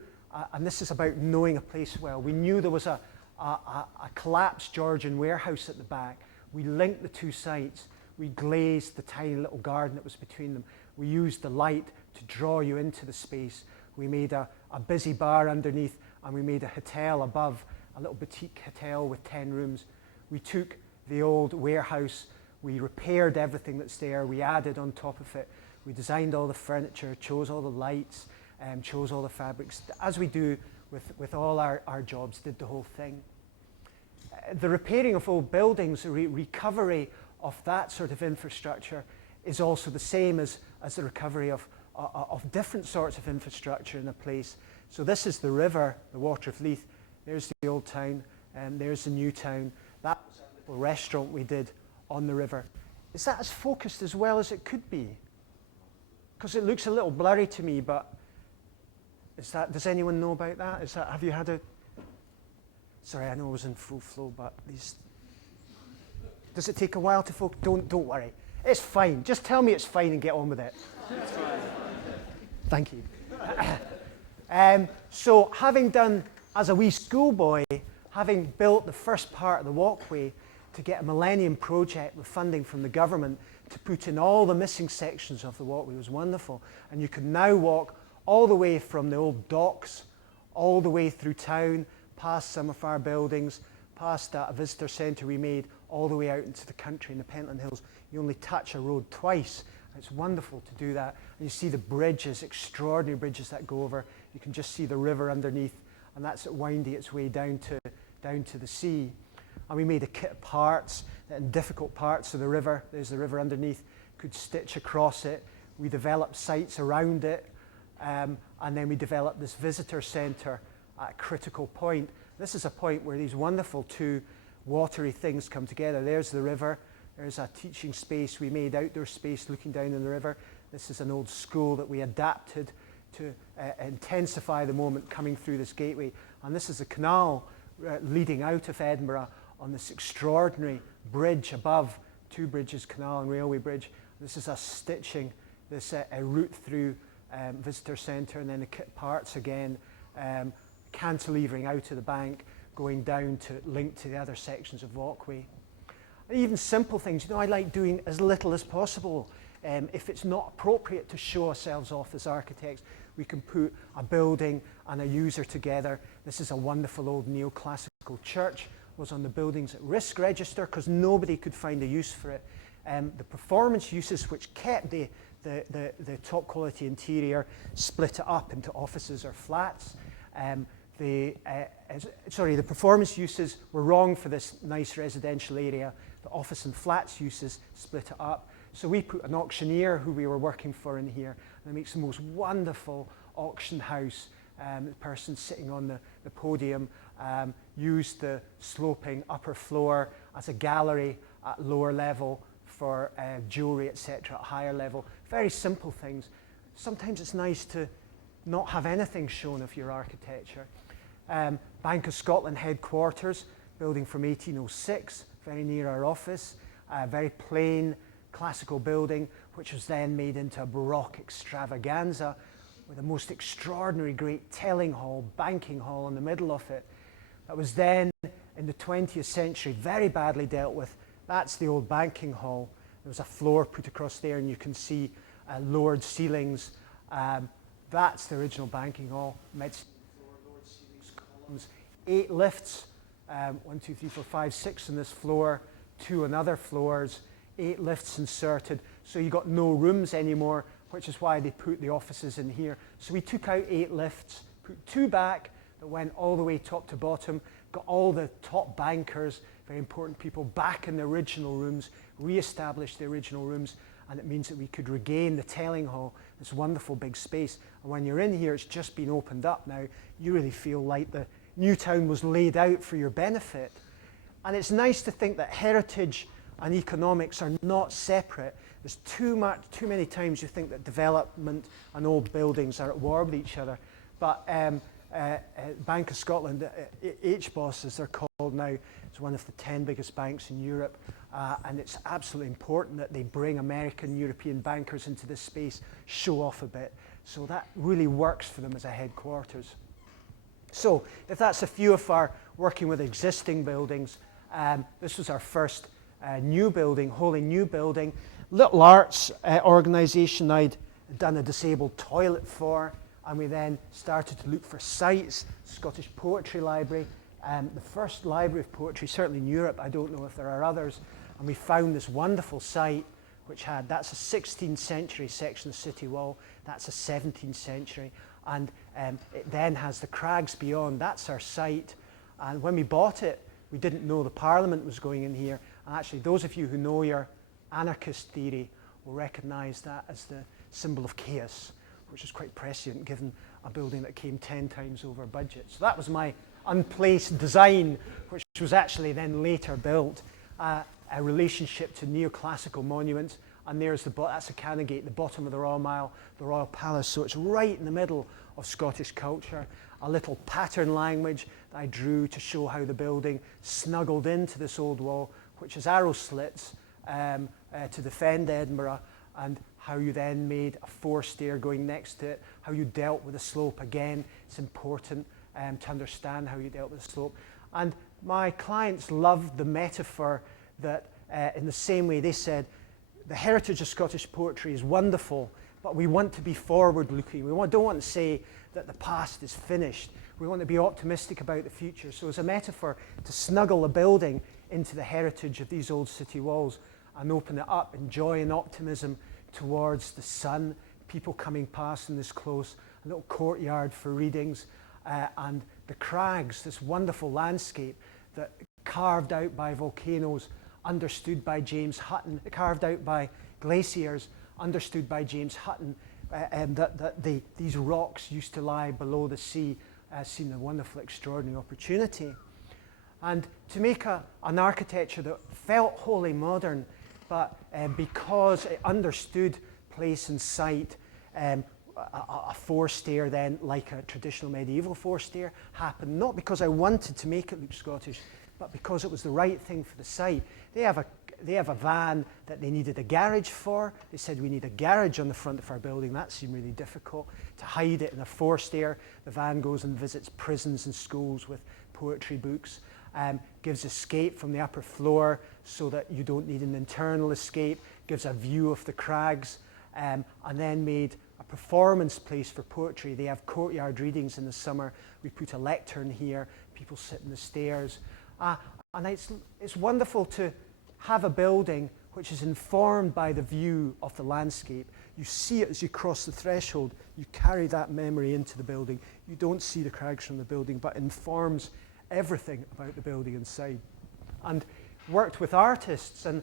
and this is about knowing a place well, we knew there was a collapsed Georgian warehouse at the back. We linked the two sites. We glazed the tiny little garden that was between them. We used the light to draw you into the space. We made a busy bar underneath, and we made a hotel above, a little boutique hotel with 10 rooms. We took the old warehouse, we repaired everything that's there, we added on top of it, we designed all the furniture, chose all the lights, chose all the fabrics, as we do with all our jobs, did the whole thing. The repairing of old buildings, the recovery of that sort of infrastructure is also the same as the recovery of different sorts of infrastructure in a place. So this is the river, the Water of Leith. There's the old town, and there's the new town. That was a little restaurant we did on the river. Is that as focused as well as it could be? Because it looks a little blurry to me, but does anyone know about that? Have you had a... Sorry, I know I was in full flow, but does it take a while to focus? Don't worry. It's fine. Just tell me it's fine and get on with it. It's fine. Thank you. So having done, as a wee schoolboy, having built the first part of the walkway to get a Millennium project with funding from the government to put in all the missing sections of the walkway was wonderful. And you can now walk all the way from the old docks, all the way through town, past some of our buildings, past a visitor centre we made, all the way out into the country in the Pentland Hills. You only touch a road twice. It's wonderful to do that. And you see the bridges, extraordinary bridges that go over. You can just see the river underneath, and that's it winding its way down to the sea. And we made a kit of parts that in difficult parts of the river, there's the river underneath, could stitch across it. We developed sites around it, and then we developed this visitor centre at a critical point. This is a point where these wonderful two watery things come together. There's the river. There's a teaching space we made, outdoor space looking down in the river. This is an old school that we adapted to intensify the moment coming through this gateway. And this is a canal leading out of Edinburgh on this extraordinary bridge above, two bridges, canal and railway bridge. This is us stitching this a route through visitor centre, and then the kit parts again, cantilevering out of the bank, going down to link to the other sections of walkway. And even simple things, I like doing as little as possible. If it's not appropriate to show ourselves off as architects, we can put a building and a user together. This is a wonderful old neoclassical church. It was on the buildings at risk register because nobody could find a use for it. The performance uses, which kept the top quality interior, split it up into offices or flats. The performance uses were wrong for this nice residential area. The office and flats uses split it up. So we put an auctioneer who we were working for in here, and it makes the most wonderful auction house. The person sitting on the podium used the sloping upper floor as a gallery at lower level for jewellery, etc., at higher level. Very simple things. Sometimes it's nice to not have anything shown of your architecture. Bank of Scotland headquarters, building from 1806, very near our office, very plain, classical building, which was then made into a Baroque extravaganza with the most extraordinary great telling hall, banking hall in the middle of it. That was then, in the 20th century, very badly dealt with. That's the old banking hall. There was a floor put across there, and you can see lowered ceilings. That's the original banking hall. Mid-floor, lowered ceilings, columns, 8 lifts, 1, 2, 3, 4, 5, 6 on this floor, 2 on other floors, 8 lifts inserted, so you got no rooms anymore, which is why they put the offices in here. So we took out 8 lifts, put 2 back that went all the way top to bottom, got all the top bankers, very important people, back in the original rooms, re-established the original rooms, and it means that we could regain the telling hall, this wonderful big space. And when you're in here, it's just been opened up now. You really feel like the new town was laid out for your benefit. And it's nice to think that heritage and economics are not separate. There's too many times you think that development and old buildings are at war with each other. But Bank of Scotland, HBOS as they're called now, is one of the 10 biggest banks in Europe. And it's absolutely important that they bring American, European bankers into this space, show off a bit. So that really works for them as a headquarters. So if that's a few of our working with existing buildings, this was our first new building, wholly new building. Little arts organisation I'd done a disabled toilet for, and we then started to look for sites. Scottish Poetry Library, the first library of poetry, certainly in Europe. I don't know if there are others. And we found this wonderful site which had, that's a 16th century section of city wall, that's a 17th century, and it then has the crags beyond. That's our site. And when we bought it, we didn't know the Parliament was going in here. And actually, those of you who know your anarchist theory will recognise that as the symbol of chaos, which is quite prescient given a building that came 10 times over budget. So that was my unplaced design, which was actually then later built. A relationship to neoclassical monuments, and there's that's the Canongate, the bottom of the Royal Mile, the Royal Palace, so it's right in the middle of Scottish culture. A little pattern language that I drew to show how the building snuggled into this old wall, which has arrow slits to defend Edinburgh, and how you then made a 4-stair going next to it, how you dealt with the slope. Again, it's important to understand how you dealt with the slope. And my clients loved the metaphor that in the same way they said, the heritage of Scottish poetry is wonderful, but we want to be forward-looking. We don't want to say that the past is finished. We want to be optimistic about the future. So as a metaphor, to snuggle a building into the heritage of these old city walls and open it up in joy and optimism towards the sun, people coming past in this close, a little courtyard for readings, and the crags, this wonderful landscape that carved out by volcanoes, understood by James Hutton, carved out by glaciers, understood by James Hutton, and that these rocks used to lie below the sea, seemed a wonderful, extraordinary opportunity. And to make an architecture that felt wholly modern, but because it understood place and site, a 4-stair then, like a traditional medieval 4-stair, happened, not because I wanted to make it look Scottish, but because it was the right thing for the site. They have a van that they needed a garage for. They said, we need a garage on the front of our building. That seemed really difficult to hide it in a 4-stair. The van goes and visits prisons and schools with poetry books, gives escape from the upper floor so that you don't need an internal escape, gives a view of the crags, and then made a performance place for poetry. They have courtyard readings in the summer. We put a lectern here. People sit in the stairs. And it's wonderful to have a building which is informed by the view of the landscape. You see it as you cross the threshold. You carry that memory into the building. You don't see the crags from the building, but informs everything about the building inside. And worked with artists, and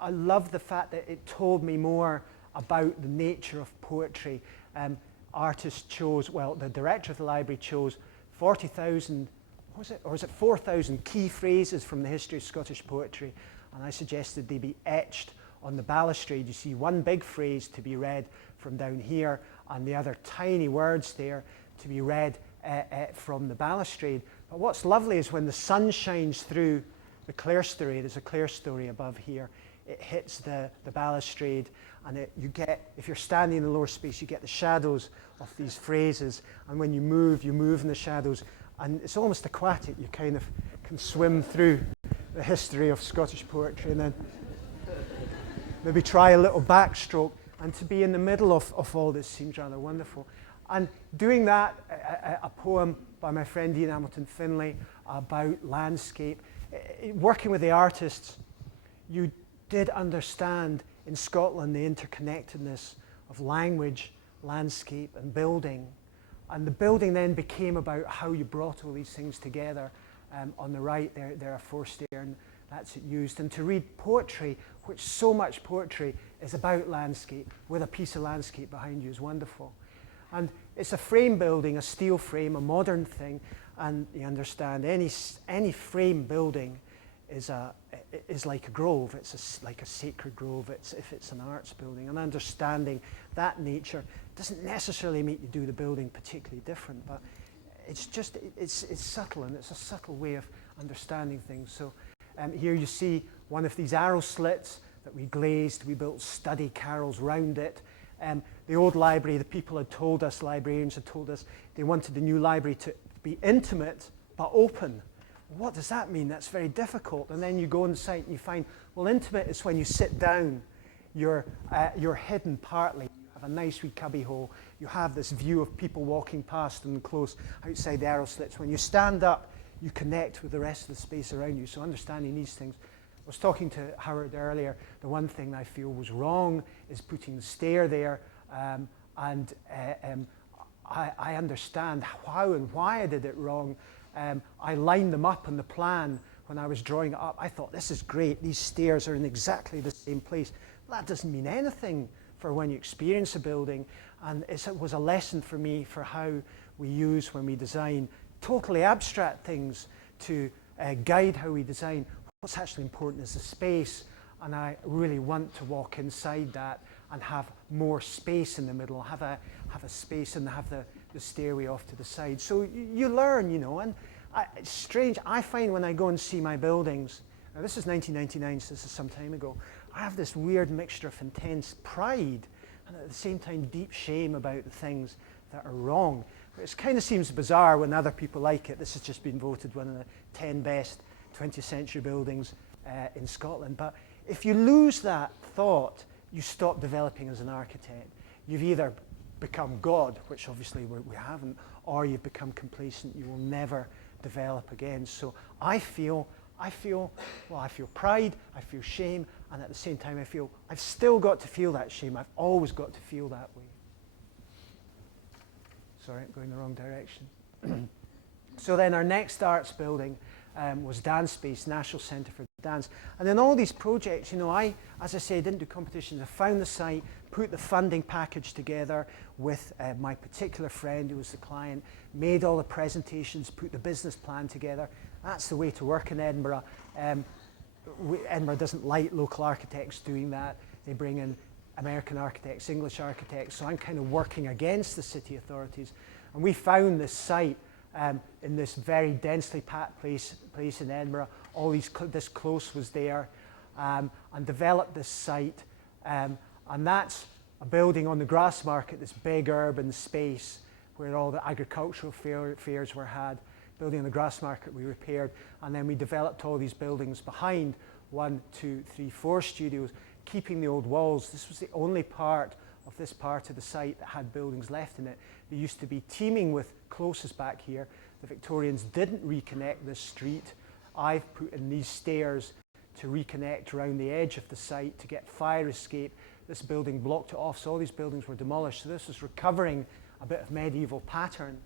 I love the fact that it told me more about the nature of poetry. Artists chose, well, the director of the library chose 40,000, was it, or is it 4,000 key phrases from the history of Scottish poetry, and I suggested they be etched on the balustrade. You see one big phrase to be read from down here, and the other tiny words there to be read from the balustrade. But what's lovely is when the sun shines through the clerestory, there's a clerestory above here, it hits the balustrade, and you get, if you're standing in the lower space, you get the shadows of these phrases, and when you move in the shadows, and it's almost aquatic. You kind of can swim through the history of Scottish poetry and then maybe try a little backstroke, and to be in the middle of all this seems rather wonderful. And doing that, a poem by my friend Ian Hamilton Finlay about landscape, working with the artists, you did understand in Scotland the interconnectedness of language, landscape and building. And the building then became about how you brought all these things together. On the right there are four stair, and that's it used. And to read poetry, which so much poetry is about landscape, with a piece of landscape behind you is wonderful. And it's a frame building, a steel frame, a modern thing, and you understand any frame building is like a grove. It's like a sacred grove. If it's an arts building, and understanding that nature doesn't necessarily make you do the building particularly different, but it's just it's subtle, and it's a subtle way of understanding things. So here you see one of these arrow slits that we glazed. We built study carrels round it. The old library, the people had told us, librarians had told us, they wanted the new library to be intimate but open. What does that mean? That's very difficult. And then you go on the site and you find, well, intimate is when you sit down, you're hidden partly. You have a nice wee cubby hole. You have this view of people walking past and close outside the arrow slits. When you stand up, you connect with the rest of the space around you. So understanding these things. I was talking to Howard earlier. The one thing I feel was wrong is putting the stair there. I understand how and why I did it wrong. I lined them up on the plan when I was drawing it up. I thought, this is great. These stairs are in exactly the same place. That doesn't mean anything for when you experience a building. And it was a lesson for me for how we use when we design totally abstract things to guide how we design. What's actually important is the space, and I really want to walk inside that and have more space in the middle, have a space and have the stairway off to the side. So you learn, you know, and it's strange. I find when I go and see my buildings, now this is 1999, so this is some time ago, I have this weird mixture of intense pride and at the same time deep shame about the things that are wrong. It kind of seems bizarre when other people like it. This has just been voted one of the 10 best 20th century buildings in Scotland. But if you lose that thought, you stop developing as an architect. You've either become God, which obviously we haven't, or you've become complacent. You will never develop again. So I feel pride, I feel shame, and at the same time I feel I've still got to feel that shame. I've always got to feel that way. Sorry, I'm going the wrong direction. So then our next arts building was Dance Space, National Centre for Dance. And in all these projects, you know, as I say, didn't do competitions. I found the site, put the funding package together with my particular friend who was the client, made all the presentations, put the business plan together. That's the way to work in Edinburgh. Edinburgh doesn't like local architects doing that. They bring in American architects, English architects. So I'm kind of working against the city authorities. And we found this site in this very densely packed place in Edinburgh. This close was there, and developed this site. And that's a building on the grass market, this big urban space where all the agricultural fairs were had. Building on the grass market we repaired, and then we developed all these buildings behind, 1, 2, 3, 4 studios, keeping the old walls. This was the only part of this part of the site that had buildings left in it. They used to be teeming with closes back here. The Victorians didn't reconnect this street. I've put in these stairs to reconnect around the edge of the site to get fire escape. This building blocked it off, so all these buildings were demolished. So this was recovering a bit of medieval pattern.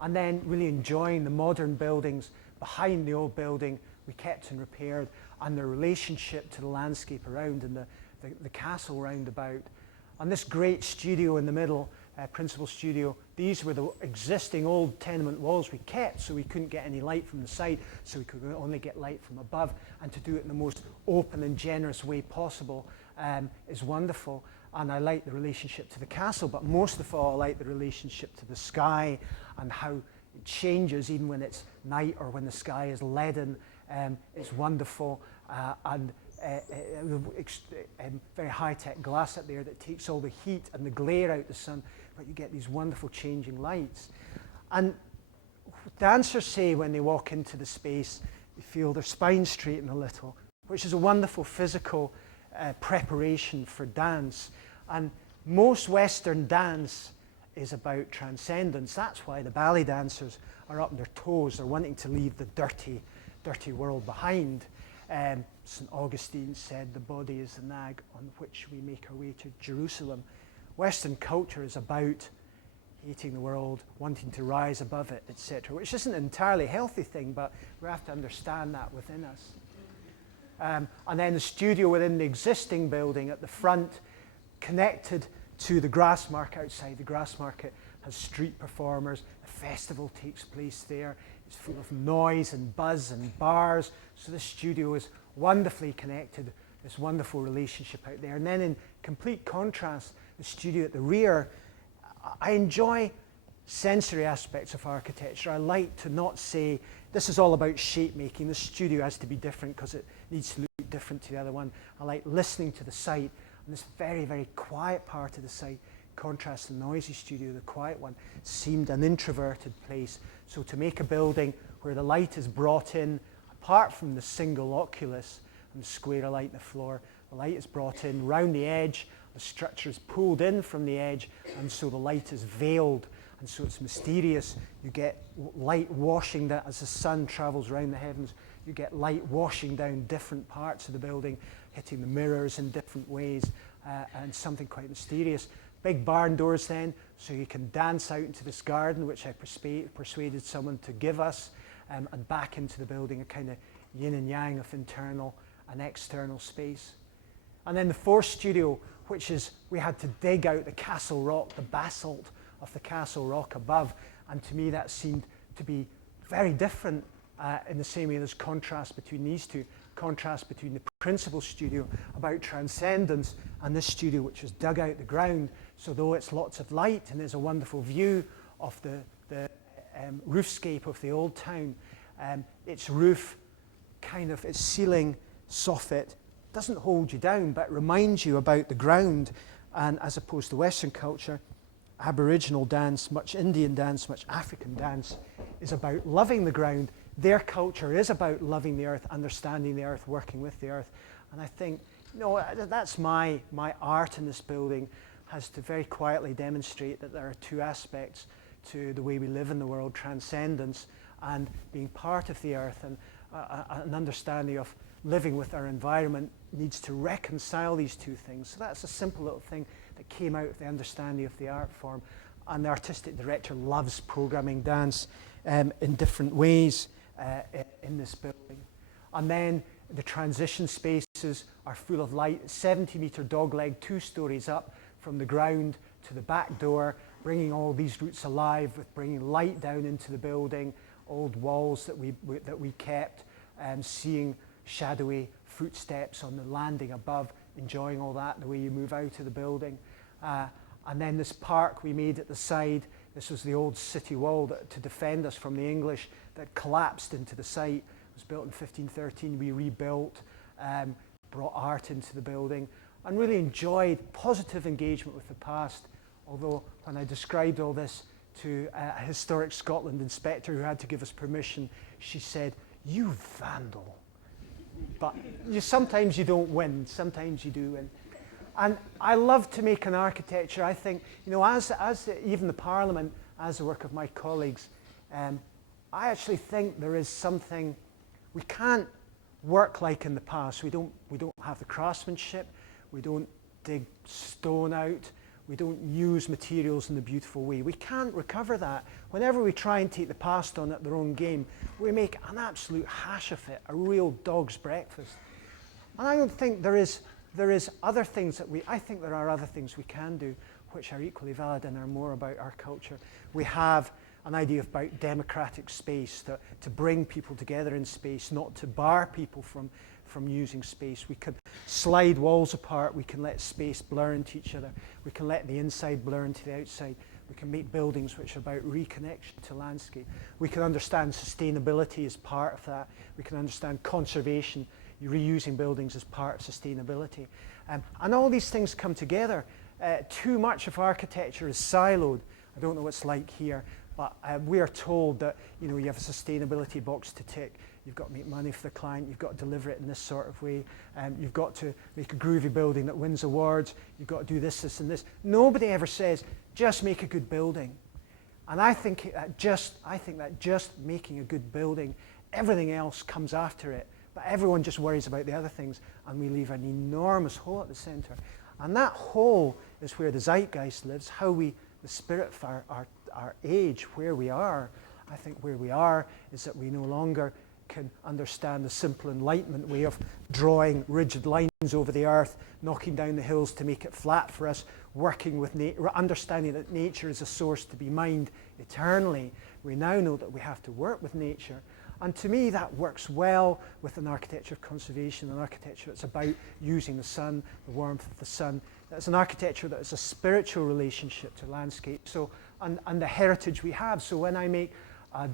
And then really enjoying the modern buildings behind the old building we kept and repaired, and the relationship to the landscape around and the castle round about. And this great studio in the middle, principal studio, these were the existing old tenement walls we kept, so we couldn't get any light from the side, so we could only get light from above, and to do it in the most open and generous way possible is wonderful. And I like the relationship to the castle, but most of all I like the relationship to the sky and how it changes even when it's night or when the sky is leaden. It's wonderful, and very high-tech glass up there that takes all the heat and the glare out the sun, but you get these wonderful changing lights. And dancers say when they walk into the space, they feel their spine straighten a little, which is a wonderful physical preparation for dance. And most Western dance is about transcendence. That's why the ballet dancers are up on their toes. They're wanting to leave the dirty world behind. St. Augustine said, the body is the nag on which we make our way to Jerusalem. Western culture is about hating the world, wanting to rise above it, etc., which isn't an entirely healthy thing, but we have to understand that within us. And then the studio within the existing building at the front, connected to the grass market outside. The grass market has street performers. The festival takes place there. It's full of noise and buzz and bars. So the studio is wonderfully connected, this wonderful relationship out there. And then in complete contrast, the studio at the rear, I enjoy sensory aspects of architecture. I like to not say, this is all about shape making. The studio has to be different because it needs to look different to the other one. I like listening to the site. And this very, very quiet part of the site, contrast the noisy studio, the quiet one, seemed an introverted place. So to make a building where the light is brought in, apart from the single oculus and the square of light in the floor, the light is brought in round the edge, the structure is pulled in from the edge, and so the light is veiled, and so it's mysterious. You get light washing that as the sun travels around the heavens, you get light washing down different parts of the building, hitting the mirrors in different ways, and something quite mysterious. Big barn doors then, so you can dance out into this garden, which I persuaded someone to give us, and back into the building, a kind of yin and yang of internal and external space. And then the fourth studio, which is, we had to dig out the castle rock, the basalt of the castle rock above, and to me that seemed to be very different in the same way there's contrast between these two, contrast between the principal studio about transcendence and this studio which was dug out the ground. So though it's lots of light and there's a wonderful view of the roofscape of the old town, its roof, kind of its ceiling soffit, doesn't hold you down but reminds you about the ground. And as opposed to Western culture, Aboriginal dance, much Indian dance, much African dance is about loving the ground. Their culture is about loving the earth, understanding the earth, working with the earth. And I think, that's my art in this building, has to very quietly demonstrate that there are two aspects to the way we live in the world, transcendence and being part of the earth, and an understanding of living with our environment needs to reconcile these two things. So that's a simple little thing that came out of the understanding of the art form. And the artistic director loves programming dance in different ways in this building. And then the transition spaces are full of light, 70-meter dogleg, 2 stories up from the ground to the back door, bringing all these roots alive with bringing light down into the building, old walls that we kept, seeing shadowy footsteps on the landing above, enjoying all that, the way you move out of the building. And then this park we made at the side, this was the old city wall to defend us from the English that collapsed into the site. It was built in 1513, we rebuilt, brought art into the building, and really enjoyed positive engagement with the past. Although when I described all this to a Historic Scotland inspector who had to give us permission, she said, "You vandal." But sometimes you don't win, sometimes you do win. And I love to make an architecture. I think, as even the Parliament, as the work of my colleagues, I actually think there is something, we can't work like in the past. We don't have the craftsmanship, we don't dig stone out, we don't use materials in a beautiful way. We can't recover that. Whenever we try and take the past on at their own game, we make an absolute hash of it, a real dog's breakfast. And I don't think there is other things I think there are other things we can do which are equally valid and are more about our culture. We have an idea about democratic space, to bring people together in space, not to bar people from using space. We can slide walls apart, we can let space blur into each other, we can let the inside blur into the outside, we can make buildings which are about reconnection to landscape. We can understand sustainability as part of that, we can understand conservation, reusing buildings as part of sustainability. And all these things come together. Too much of architecture is siloed. I don't know what it's like here, but we are told that you have a sustainability box to tick. You've got to make money for the client, you've got to deliver it in this sort of way, you've got to make a groovy building that wins awards, you've got to do this, this, and this. Nobody ever says, just make a good building. And I think that just making a good building, everything else comes after it. but everyone just worries about the other things, and we leave an enormous hole at the center. And that hole is where the zeitgeist lives, the spirit of our age, where we are. I think where we are is that we no longer can understand the simple Enlightenment way of drawing rigid lines over the earth, knocking down the hills to make it flat for us, working with understanding that nature is a source to be mined eternally. We now know that we have to work with nature. And to me, that works well with an architecture of conservation, an architecture that's about using the sun, the warmth of the sun. That's an architecture that is a spiritual relationship to landscape, and the heritage we have. So when I make a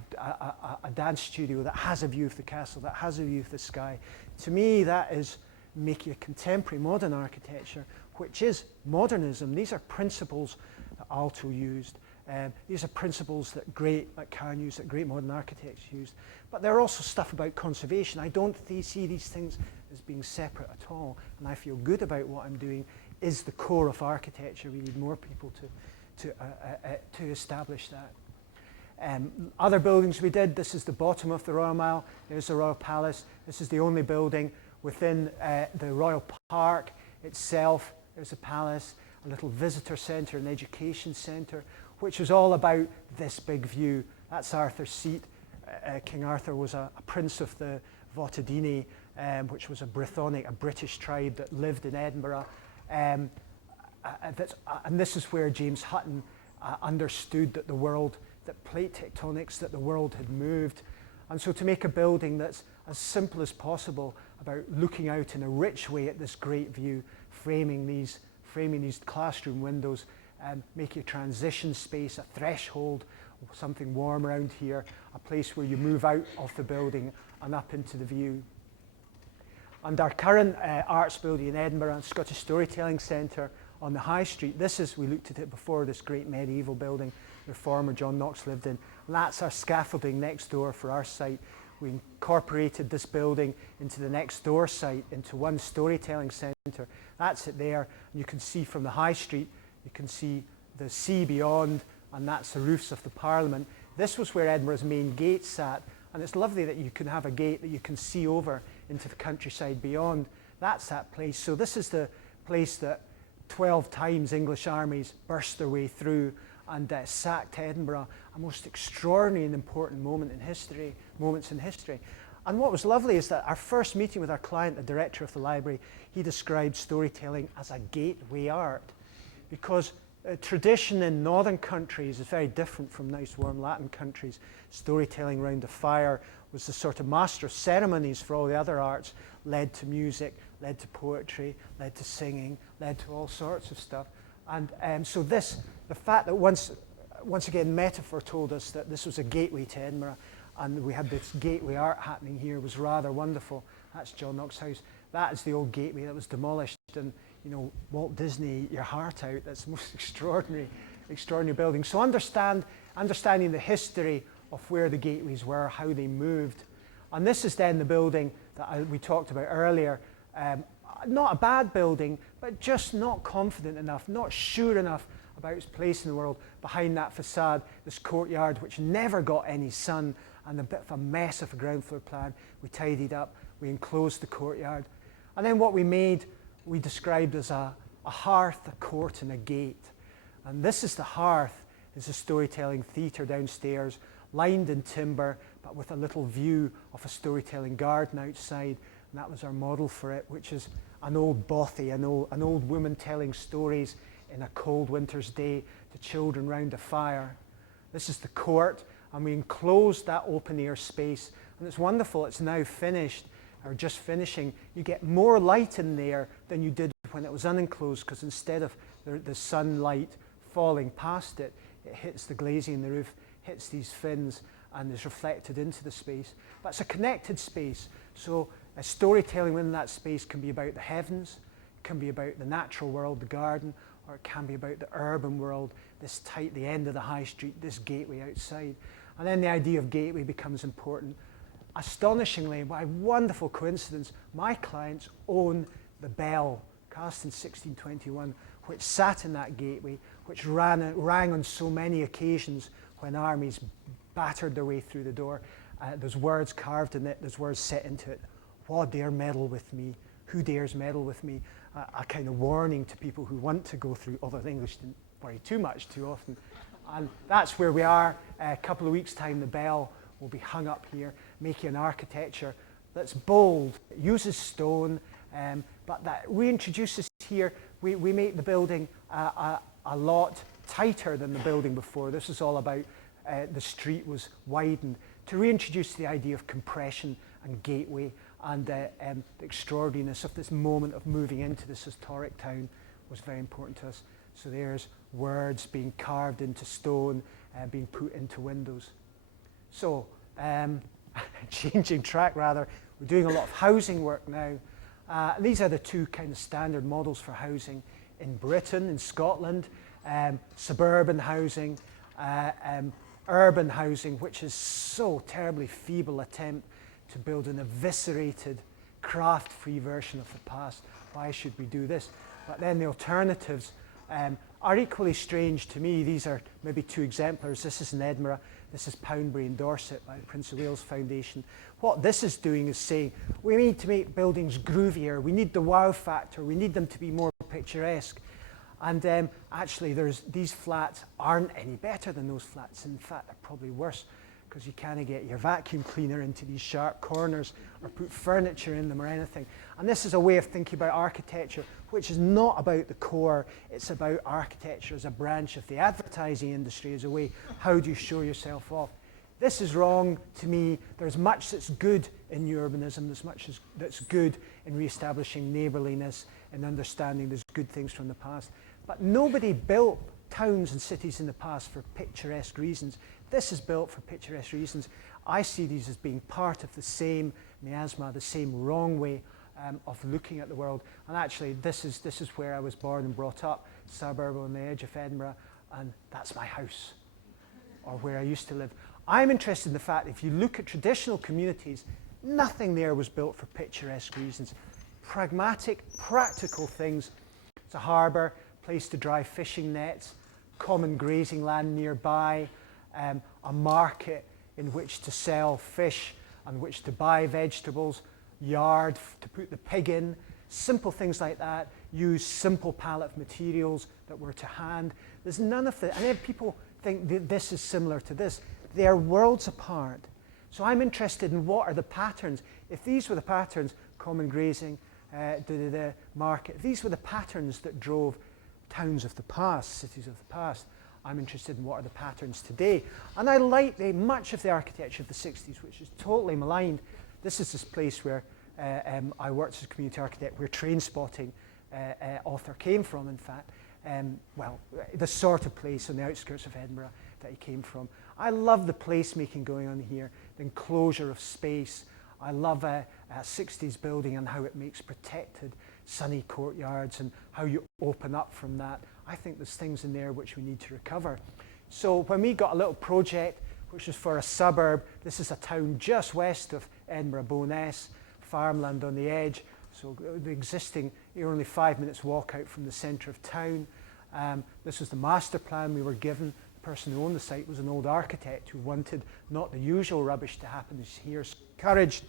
dance studio that has a view of the castle, that has a view of the sky, to me that is making a contemporary modern architecture, which is modernism. These are principles that Aalto used. These are principles that great used, that great modern architects used. But there are also stuff about conservation. I don't see these things as being separate at all, and I feel good about what I'm doing is the core of architecture. We need more people to establish that. Other buildings we did, this is the bottom of the Royal Mile, there's the Royal Palace. This is the only building within the Royal Park itself. There's a palace, a little visitor centre, an education centre, which was all about this big view. That's Arthur's Seat. King Arthur was a prince of the Votadini, which was a British tribe that lived in Edinburgh. And this is where James Hutton understood that that plate tectonics, that the world had moved. And so to make a building that's as simple as possible about looking out in a rich way at this great view, framing these classroom windows, making a transition space, a threshold, something warm around here, a place where you move out of the building and up into the view. And our current arts building in Edinburgh, Scottish Storytelling Centre on the High Street, we looked at it before, this great medieval building the former John Knox lived in. And that's our scaffolding next door for our site. We incorporated this building into the next door site, into one storytelling centre. That's it there. And you can see from the High Street, you can see the sea beyond, and that's the roofs of the Parliament. This was where Edinburgh's main gate sat, and it's lovely that you can have a gate that you can see over into the countryside beyond. That's that place. So this is the place that 12 times English armies burst their way through and sacked Edinburgh, a most extraordinary and important moments in history. And what was lovely is that our first meeting with our client, the director of the library, he described storytelling as a gateway art, because tradition in northern countries is very different from nice warm Latin countries. Storytelling around a fire was the sort of master of ceremonies for all the other arts, led to music, led to poetry, led to singing, led to all sorts of stuff. And so the fact that once again metaphor told us that this was a gateway to Edinburgh, and we had this gateway art happening here, was rather wonderful. That's John Knox House. That is the old gateway that was demolished, and Walt Disney, your heart out. That's the most extraordinary building. So understanding the history of where the gateways were, how they moved. And this is then the building that we talked about earlier. Not a bad building, but just not confident enough, not sure enough about its place in the world. Behind that facade, this courtyard, which never got any sun, and a bit of a mess of a ground floor plan. We tidied up, we enclosed the courtyard. And then what we made, we described as a hearth, a court, and a gate. And this is the hearth. It's a storytelling theatre downstairs, lined in timber, but with a little view of a storytelling garden outside. And that was our model for it, which is an old bothy, an old woman telling stories in a cold winter's day to children round a fire. This is the court, and we enclosed that open air space. And it's wonderful, it's now finished, or just finishing. You get more light in there than you did when it was unenclosed, because instead of the sunlight falling past it, it hits the glazing in the roof, hits these fins, and is reflected into the space. But it's a connected space, so storytelling within that space can be about the heavens, it can be about the natural world, the garden, or it can be about the urban world, the end of the high street, this gateway outside. And then the idea of gateway becomes important. Astonishingly, by wonderful coincidence, my clients own the bell, cast in 1621, which sat in that gateway, which rang on so many occasions when armies battered their way through the door. There's words carved in it, there's words set into it. Wha dare meddle with me? Who dares meddle with me? A kind of warning to people who want to go through, although English didn't worry too much too often. And that's where we are. A couple of weeks' time, the bell will be hung up here, making an architecture that's bold, it uses stone, but that reintroduces here, we make the building a lot tighter than the building before. This is all about the street was widened to reintroduce the idea of compression and gateway, and the extraordinariness of this moment of moving into this historic town was very important to us. So there's words being carved into stone, being put into windows. So, changing track rather, we're doing a lot of housing work now. These are the two kind of standard models for housing in Britain, in Scotland. Suburban housing, urban housing, which is so terribly feeble attempt to build an eviscerated, craft-free version of the past. Why should we do this? But then the alternatives are equally strange to me. These are maybe two exemplars. This is in Edinburgh. This is Poundbury in Dorset by the Prince of Wales Foundation. What this is doing is saying, we need to make buildings groovier. We need the wow factor. We need them to be more picturesque. And actually, these flats aren't any better than those flats. In fact, they're probably worse, because you can't get your vacuum cleaner into these sharp corners or put furniture in them or anything. And this is a way of thinking about architecture, which is not about the core. It's about architecture as a branch of the advertising industry, as a way, how do you show yourself off? This is wrong to me. There's much that's good in new urbanism. There's much that's good in reestablishing neighborliness and understanding there's good things from the past. But nobody built towns and cities in the past for picturesque reasons. This is built for picturesque reasons. I see these as being part of the same miasma, the same wrong way of looking at the world. And actually, this is where I was born and brought up, suburb on the edge of Edinburgh, and that's my house, or where I used to live. I'm interested in the fact that if you look at traditional communities, nothing there was built for picturesque reasons. Pragmatic, practical things. It's a harbour, place to dry fishing nets, common grazing land nearby, a market in which to sell fish and which to buy vegetables, yard to put the pig in, simple things like that. Use simple palette of materials that were to hand. There's none of that. And then people think that this is similar to this. They are worlds apart. So I'm interested in what are the patterns. If these were the patterns, common grazing, the market, if these were the patterns that drove towns of the past, cities of the past, I'm interested in what are the patterns today. And I like much of the architecture of the 60s, which is totally maligned. This is this place where I worked as a community architect, where Train Spotting author came from, in fact. Well, the sort of place on the outskirts of Edinburgh that he came from. I love the placemaking going on here, the enclosure of space. I love a 60s building and how it makes protected sunny courtyards and how you open up from that. I think there's things in there which we need to recover. So when we got a little project, which was for a suburb, this is a town just west of Edinburgh, Bowness, farmland on the edge. So the existing, you're only 5 minutes walk out from the centre of town. This was the master plan we were given. The person who owned the site was an old architect who wanted not the usual rubbish to happen here. So encouraged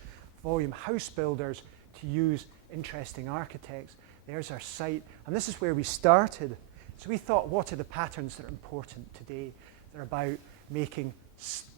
volume house builders to use interesting architects. There's our site. And this is where we started. So we thought, what are the patterns that are important today? They're about making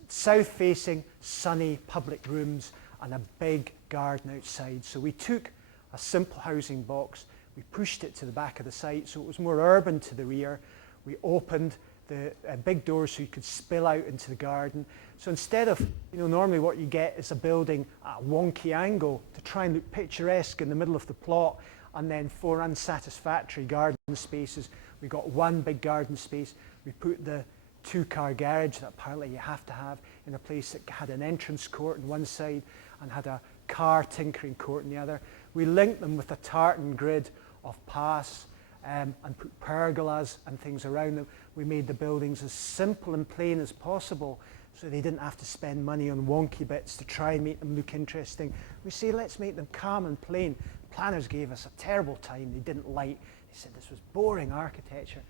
south-facing, sunny public rooms and a big garden outside. So we took a simple housing box, we pushed it to the back of the site so it was more urban to the rear. We opened the big doors so you could spill out into the garden. So instead of, normally what you get is a building at a wonky angle to try and look picturesque in the middle of the plot, and then 4 unsatisfactory garden spaces. We got one big garden space. We put the 2-car garage that apparently you have to have in a place that had an entrance court on one side and had a car tinkering court on the other. We linked them with a tartan grid of paths and put pergolas and things around them. We made the buildings as simple and plain as possible so they didn't have to spend money on wonky bits to try and make them look interesting. We say, let's make them calm and plain. Planners gave us a terrible time. They didn't like. They said this was boring architecture.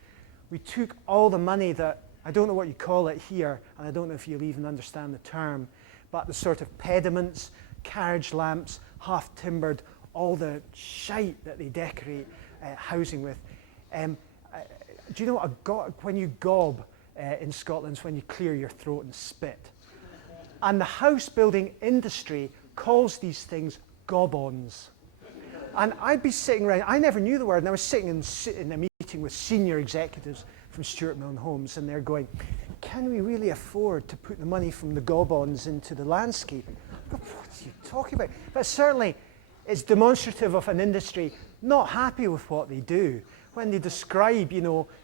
We took all the money that, I don't know what you call it here, and I don't know if you'll even understand the term, but the sort of pediments, carriage lamps, half timbered, all the shite that they decorate housing with. Do you know what when you gob in Scotland is when you clear your throat and spit? And the house building industry calls these things gob-ons. And I'd be sitting around, I never knew the word, and I was sitting in a meeting with senior executives from Stuart Milne Homes, and they're going, can we really afford to put the money from the gob-ons into the landscaping? I go, what are you talking about? But certainly, it's demonstrative of an industry not happy with what they do. When they describe,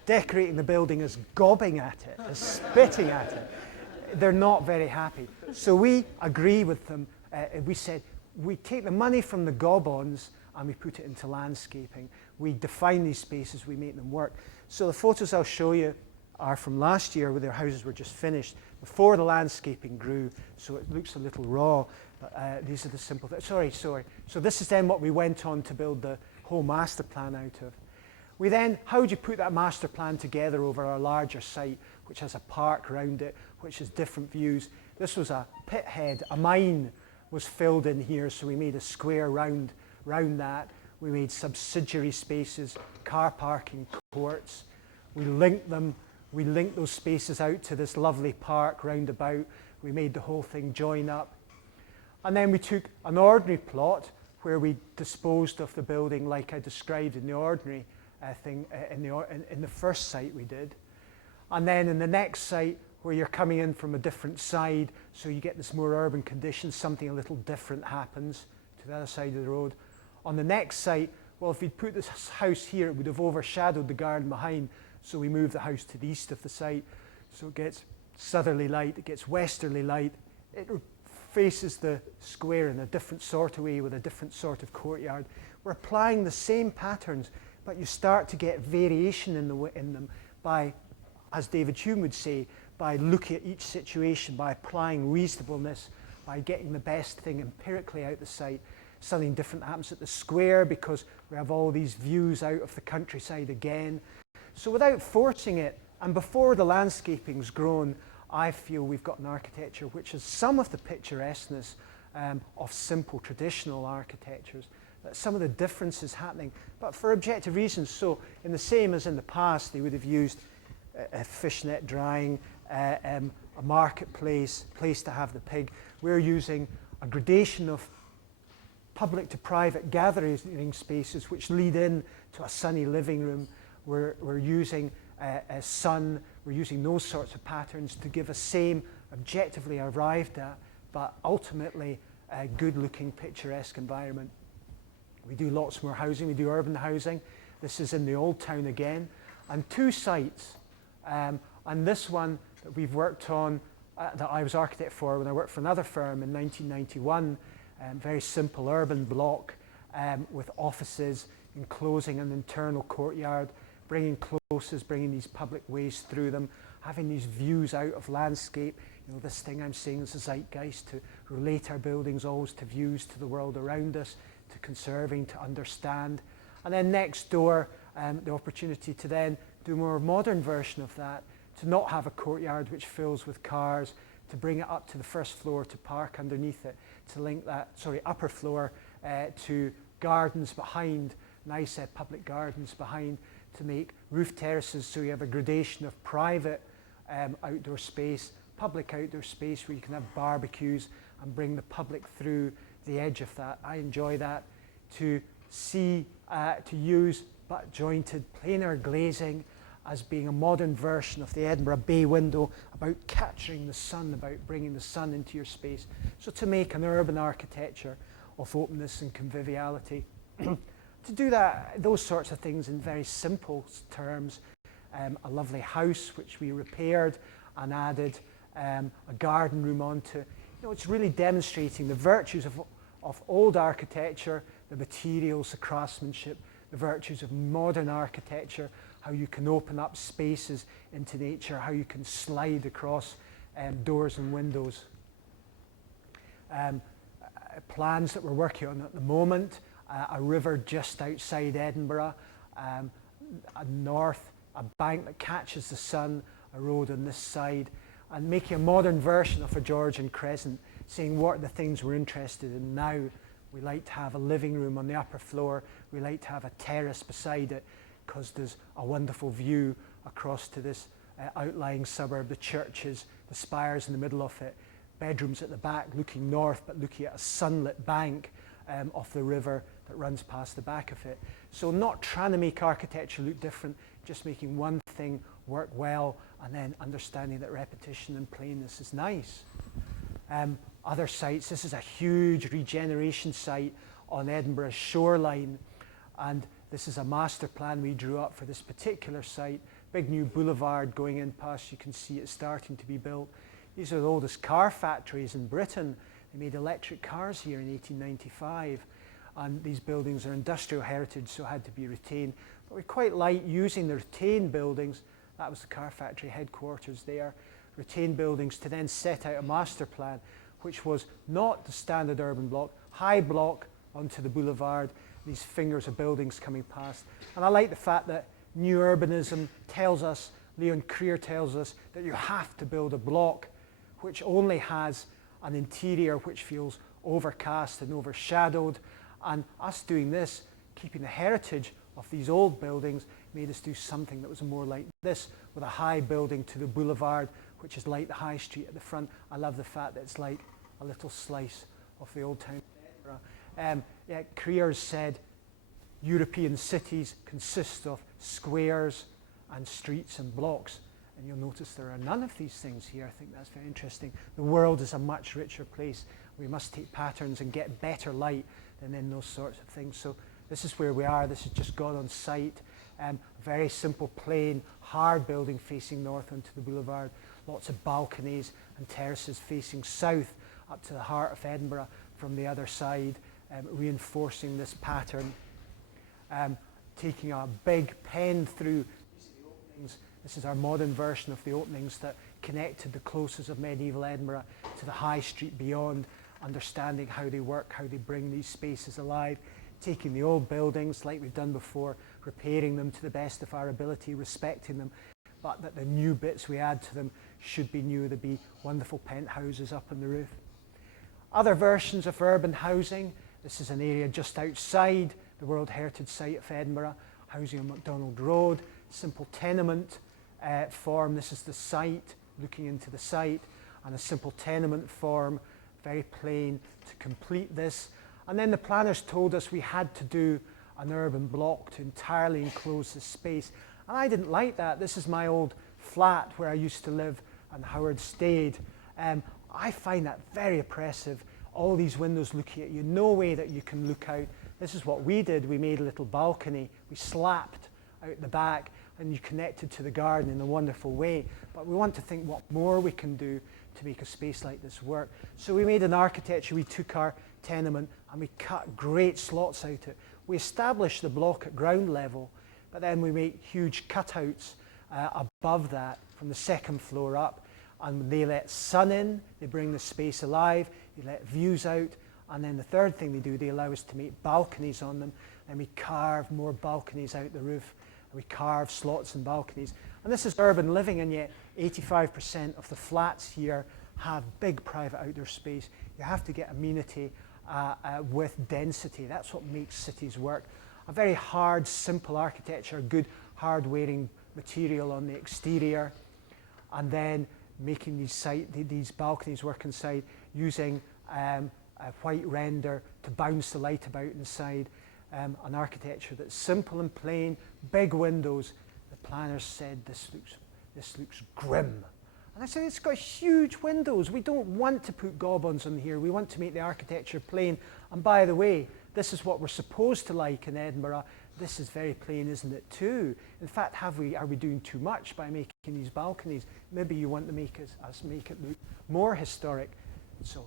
decorating the building as gobbing at it, as spitting at it, they're not very happy. So we agree with them. We said, we take the money from the gob-ons and we put it into landscaping. We define these spaces, we make them work. So the photos I'll show you are from last year where their houses were just finished, before the landscaping grew, so it looks a little raw. But, these are the simple things. Sorry. So this is then what we went on to build the whole master plan out of. We then, how do you put that master plan together over our larger site, which has a park around it, which has different views? This was a pit head, a mine was filled in here, so we made a square round that. We made subsidiary spaces, car parking courts. We linked those spaces out to this lovely park roundabout. We made the whole thing join up. And then we took an ordinary plot where we disposed of the building like I described in the ordinary thing in the first site we did. And then in the next site where you're coming in from a different side, so you get this more urban conditions, something a little different happens to the other side of the road. On the next site, well, if we'd put this house here, it would have overshadowed the garden behind, so we moved the house to the east of the site. So it gets southerly light, it gets westerly light, it faces the square in a different sort of way with a different sort of courtyard. We're applying the same patterns, but you start to get variation in them by, as David Hume would say, by looking at each situation, by applying reasonableness, by getting the best thing empirically out the site. Something different happens at the square because we have all these views out of the countryside again. So without forcing it, and before the landscaping's grown, I feel we've got an architecture which has some of the picturesqueness of simple traditional architectures, some of the differences happening, but for objective reasons. So in the same as in the past, they would have used a fishnet drying, a marketplace, place to have the pig. We're using a gradation of public to private gathering spaces which lead in to a sunny living room. We're using a sun, we're using those sorts of patterns to give a same objectively arrived at, but ultimately a good looking picturesque environment. We do lots more housing, we do urban housing. This is in the Old Town again, and two sites. And this one that we've worked on, that I was architect for when I worked for another firm in 1991, very simple urban block with offices, enclosing an internal courtyard, bringing closes, bringing these public ways through them, having these views out of landscape. This thing I'm saying is a zeitgeist, to relate our buildings always to views to the world around us, to conserving, to understand. And then next door, the opportunity to then do a more modern version of that, to not have a courtyard which fills with cars, to bring it up to the first floor, to park underneath it, to link that, upper floor to gardens behind, nice public gardens behind, to make roof terraces so you have a gradation of private outdoor space, public outdoor space where you can have barbecues and bring the public through the edge of that. I enjoy that. To use butt jointed planar glazing as being a modern version of the Edinburgh Bay window, about capturing the sun, about bringing the sun into your space. So to make an urban architecture of openness and conviviality. To do that, those sorts of things in very simple terms. A lovely house which we repaired and added a garden room onto. It's really demonstrating the virtues of old architecture, the materials, the craftsmanship, the virtues of modern architecture, how you can open up spaces into nature, how you can slide across doors and windows. Plans that we're working on at the moment, a river just outside Edinburgh, a bank that catches the sun, a road on this side, and making a modern version of a Georgian crescent saying what are the things we're interested in now. We like to have a living room on the upper floor. We like to have a terrace beside it because there's a wonderful view across to this outlying suburb, the churches, the spires in the middle of it, bedrooms at the back looking north but looking at a sunlit bank of the river that runs past the back of it. So not trying to make architecture look different, just making one thing work well and then understanding that repetition and plainness is nice. Other sites, this is a huge regeneration site on Edinburgh's shoreline, and this is a master plan we drew up for this particular site. Big new boulevard going in past, you can see it starting to be built. These are the oldest car factories in Britain. They made electric cars here in 1895, and these buildings are industrial heritage, so had to be retained. But we quite like using the retained buildings. That was the car factory headquarters there. Retained buildings to then set out a master plan, which was not the standard urban block, high block onto the boulevard, these fingers of buildings coming past. And I like the fact that new urbanism tells us, Leon Creer tells us, that you have to build a block which only has an interior which feels overcast and overshadowed. And us doing this, keeping the heritage of these old buildings, made us do something that was more like this, with a high building to the boulevard, which is like the high street at the front. I love the fact that it's like a little slice of the old town of Edinburgh. Creers said European cities consist of squares and streets and blocks. And you'll notice there are none of these things here. I think that's very interesting. The world is a much richer place. We must take patterns and get better light than in those sorts of things. So this is where we are. This has just gone on site. Very simple, plain, hard building facing north onto the boulevard. Lots of balconies and terraces facing south up to the heart of Edinburgh from the other side, reinforcing this pattern. Taking a big pen through the openings. This is our modern version of the openings that connected the closes of medieval Edinburgh to the high street beyond, understanding how they work, how they bring these spaces alive, taking the old buildings like we've done before, repairing them to the best of our ability, respecting them, but that the new bits we add to them should be new. There'd be wonderful penthouses up on the roof. Other versions of urban housing. This is an area just outside the World Heritage Site of Edinburgh, housing on MacDonald Road, simple tenement form. This is the site, looking into the site, and a simple tenement form, very plain, to complete this. And then the planners told us we had to do an urban block to entirely enclose this space. And I didn't like that. This is my old flat where I used to live and Howard stayed. I find that very oppressive. All these windows looking at you, no way that you can look out. This is what we did. We made a little balcony. We slapped out the back and you connected to the garden in a wonderful way. But we want to think what more we can do to make a space like this work. So we made an architecture. We took our tenement and we cut great slots out of it. We established the block at ground level, but then we make huge cutouts above that from the second floor up. And they let sun in, they bring the space alive, they let views out, and then the third thing they do, they allow us to make balconies on them, and we carve more balconies out the roof, and we carve slots and balconies. And this is urban living, and yet 85% of the flats here have big private outdoor space. You have to get amenity with density. That's what makes cities work. A very hard, simple architecture, good hard-wearing material on the exterior, and then making these balconies work inside using a white render to bounce the light about inside. An architecture that's simple and plain, big windows. The planners said this looks grim. And I said, it's got huge windows. We don't want to put gob-ons on here. We want to make the architecture plain. And by the way, this is what we're supposed to like in Edinburgh. This is very plain, isn't it, too? In fact, are we doing too much by making these balconies? Maybe you want to make us make it look more historic. So,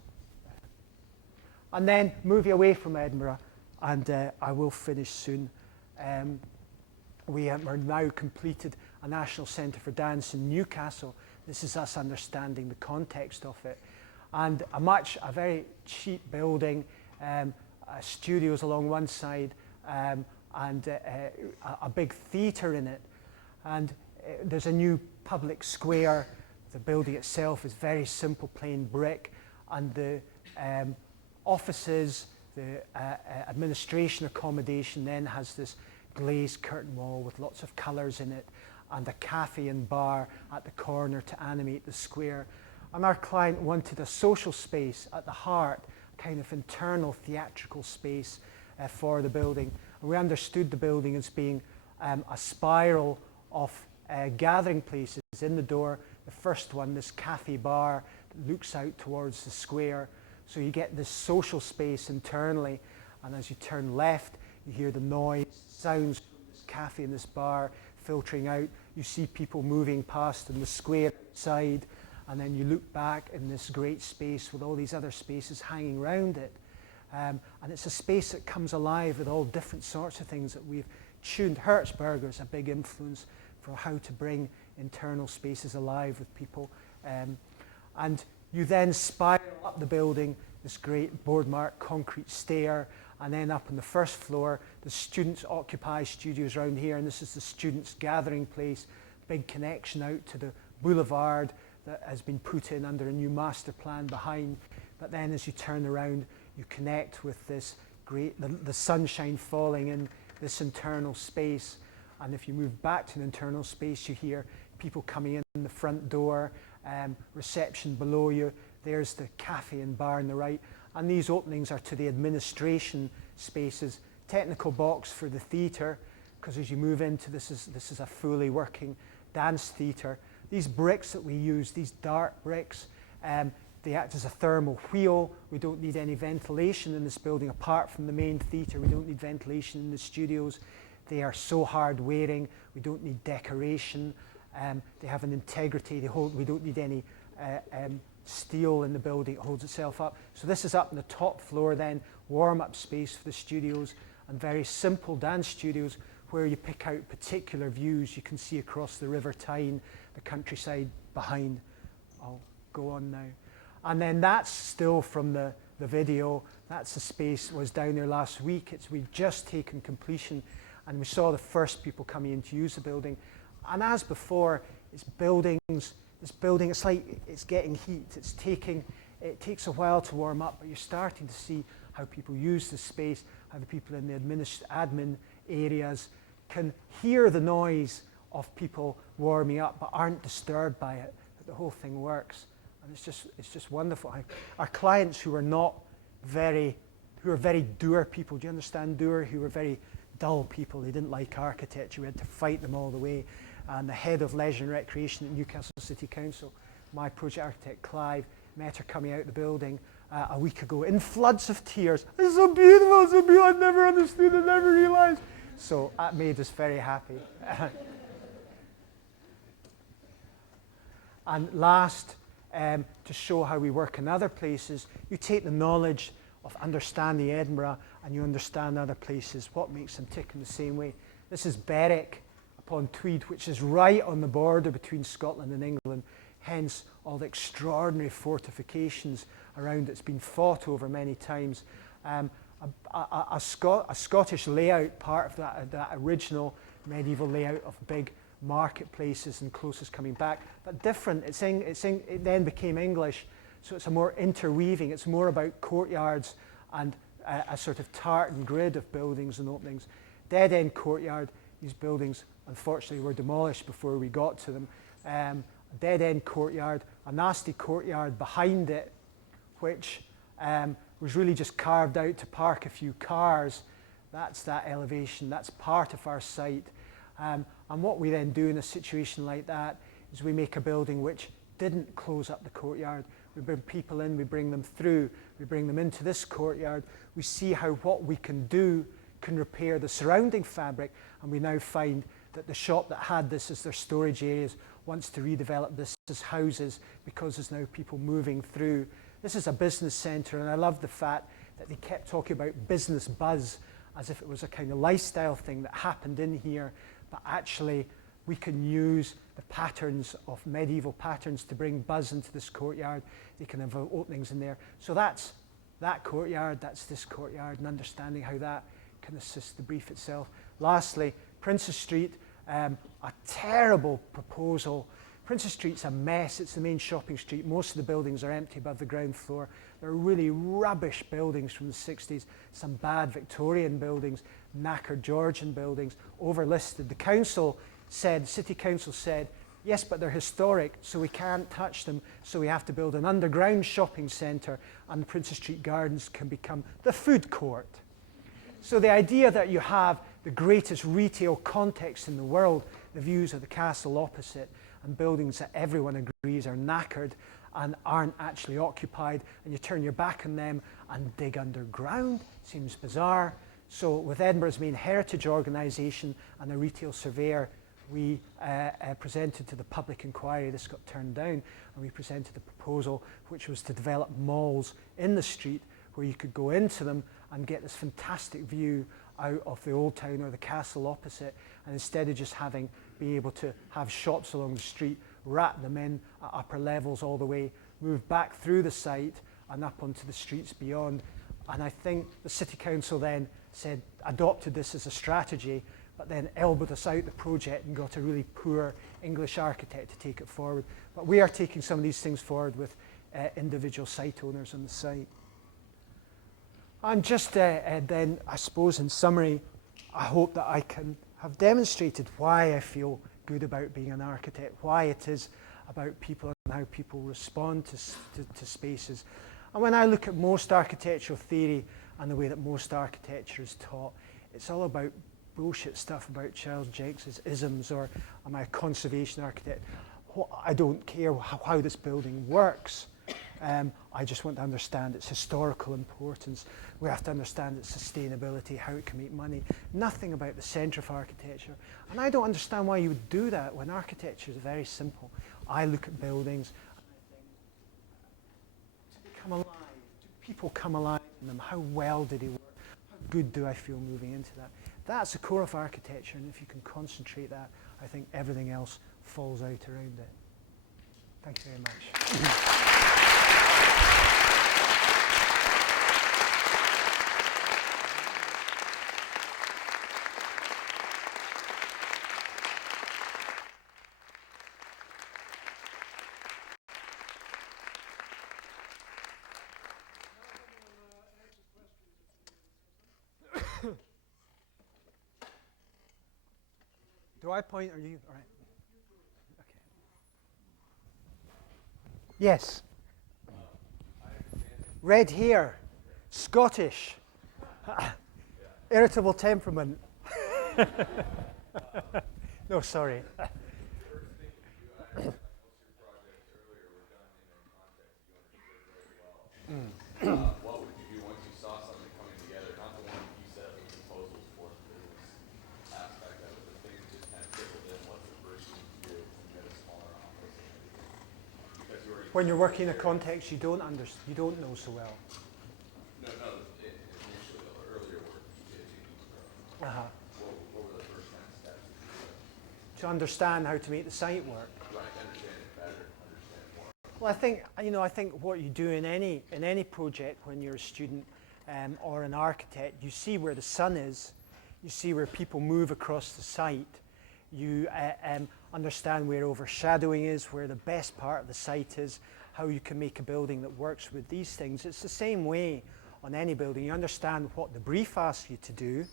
and then moving away from Edinburgh, and I will finish soon. We are now completed a National Centre for Dance in Newcastle. This is us understanding the context of it. And a very cheap building, studios along one side, and a big theatre in it. And there's a new public square. The building itself is very simple, plain brick. and the offices, the administration accommodation then has this glazed curtain wall with lots of colours in it, and a cafe and bar at the corner to animate the square. And our client wanted a social space at the heart, kind of internal theatrical space for the building. And we understood the building as being a spiral of gathering places. In the door, the first one, this cafe bar that looks out towards the square. So you get this social space internally, and as you turn left, you hear the noise, sounds from this cafe and this bar filtering out. You see people moving past in the square outside, and then you look back in this great space with all these other spaces hanging around it. And it's a space that comes alive with all different sorts of things that we've tuned. Hertzberger is a big influence for how to bring internal spaces alive with people. And you then spiral up the building, this great board-marked concrete stair, and then up on the first floor, the students occupy studios around here, and this is the students' gathering place, big connection out to the boulevard that has been put in under a new master plan behind. But then as you turn around, you connect with this great, the sunshine falling in this internal space. And if you move back to an internal space, you hear people coming in the front door, reception below you. There's the cafe and bar on the right. And these openings are to the administration spaces. Technical box for the theatre, because as you move into this is a fully working dance theatre. These bricks that we use, these dark bricks, they act as a thermal wheel. We don't need any ventilation in this building apart from the main theatre. We don't need ventilation in the studios. They are so hard wearing. We don't need decoration. They have an integrity. We don't need any steel in the building. It holds itself up. So this is up on the top floor then, warm-up space for the studios, and very simple dance studios where you pick out particular views. You can see across the River Tyne, the countryside behind. I'll go on now. And then that's still from the video. That's the space that was down there last week. We've just taken completion, and we saw the first people coming in to use the building. And as before, this building, it's like it's getting heat. It takes a while to warm up, but you're starting to see how people use the space, how the people in the admin areas can hear the noise of people warming up, but aren't disturbed by it. But the whole thing works, and it's just wonderful. Our clients who are very doer people, do you understand doer? Who were very dull people. They didn't like architecture. We had to fight them all the way. And the head of leisure and recreation at Newcastle City Council, my project architect Clive, met her coming out the building a week ago in floods of tears. It's so beautiful, it's so beautiful. I never understood, I never realized. So that made us very happy. And last, to show how we work in other places, you take the knowledge of understanding Edinburgh and you understand other places, what makes them tick in the same way. This is Berwick upon Tweed, which is right on the border between Scotland and England, hence all the extraordinary fortifications around it's been fought over many times. A Scottish layout, part of that original medieval layout of big marketplaces and closes coming back, but different. It then became English, so it's a more interweaving. It's more about courtyards and a sort of tartan grid of buildings and openings. Dead End Courtyard, these buildings unfortunately were demolished before we got to them. Dead End Courtyard, a nasty courtyard behind it, which was really just carved out to park a few cars. That's that elevation, that's part of our site. And what we then do in a situation like that is we make a building which didn't close up the courtyard. We bring people in, we bring them through, we bring them into this courtyard. We see how what we can do can repair the surrounding fabric, and we now find that the shop that had this as their storage areas wants to redevelop this as houses because there's now people moving through. This is a business centre, and I love the fact that they kept talking about business buzz as if it was a kind of lifestyle thing that happened in here, but actually we can use the patterns of medieval patterns to bring buzz into this courtyard. They can have openings in there. So that's that courtyard, that's this courtyard, and understanding how that can assist the brief itself. Lastly, Princes Street, a terrible proposal Princes Street's a mess. It's the main shopping street. Most of the buildings are empty above the ground floor. They're really rubbish buildings from the 60s, some bad Victorian buildings, knackered Georgian buildings, overlisted. The city council said, yes, but they're historic, so we can't touch them, so we have to build an underground shopping centre, and the Princes Street Gardens can become the food court. So the idea that you have the greatest retail context in the world, the views of the castle opposite, and buildings that everyone agrees are knackered and aren't actually occupied, and you turn your back on them and dig underground, seems bizarre. So with Edinburgh's main heritage organisation and a retail surveyor, we presented to the public inquiry. This got turned down, and we presented a proposal which was to develop malls in the street where you could go into them and get this fantastic view out of the old town or the castle opposite, and instead of just be able to have shops along the street, rat them in at upper levels all the way, move back through the site and up onto the streets beyond. And I think the City Council then adopted this as a strategy, but then elbowed us out the project and got a really poor English architect to take it forward. But we are taking some of these things forward with individual site owners on the site. And just then, I suppose in summary, I hope that I can have demonstrated why I feel good about being an architect, why it is about people and how people respond to spaces. And when I look at most architectural theory and the way that most architecture is taught, it's all about bullshit stuff about Charles Jenks's isms, or am I a conservation architect? I don't care how this building works. I just want to understand its historical importance. We have to understand its sustainability, how it can make money. Nothing about the centre of architecture. And I don't understand why you would do that when architecture is very simple. I look at buildings and I think, do they come alive? Do people come alive in them? How well do they work? How good do I feel moving into that? That's the core of architecture, and if you can concentrate that, I think everything else falls out around it. Thanks very much. Do I point or you? All right. Okay. Yes. Red hair, Scottish, irritable temperament. No, sorry. What would you do once you saw something coming together? Not the one you said the proposals for the business aspect of it, but things just kind of trickled in. What's the first thing you do when you get a smaller office and everything? Because you already When you're working in a context you don't know so well. Initially, the earlier work you did in Edinburgh. Uh-huh. What were the first kind of steps you took? To understand how to make the site work. Right, understand it better, understand more. Well, I think what you do in any project when you're a student or an architect, you see where the sun is, you see where people move across the site, you understand where overshadowing is, where the best part of the site is, how you can make a building that works with these things. It's the same way on any building. You understand what the brief asks you to do.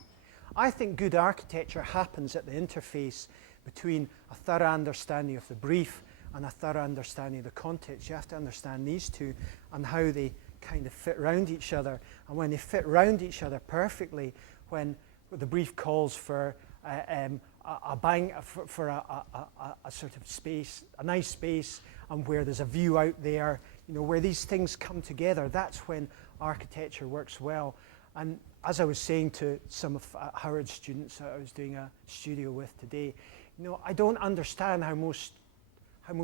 I think good architecture happens at the interface between a thorough understanding of the brief and a thorough understanding of the context. You have to understand these two and how they kind of fit around each other. And when they fit around each other perfectly, when the brief calls for a sort of space, a nice space, and where there's a view out there, where these things come together, that's when architecture works well. And as I was saying to some of Howard's students that I was doing a studio with today, I don't understand how most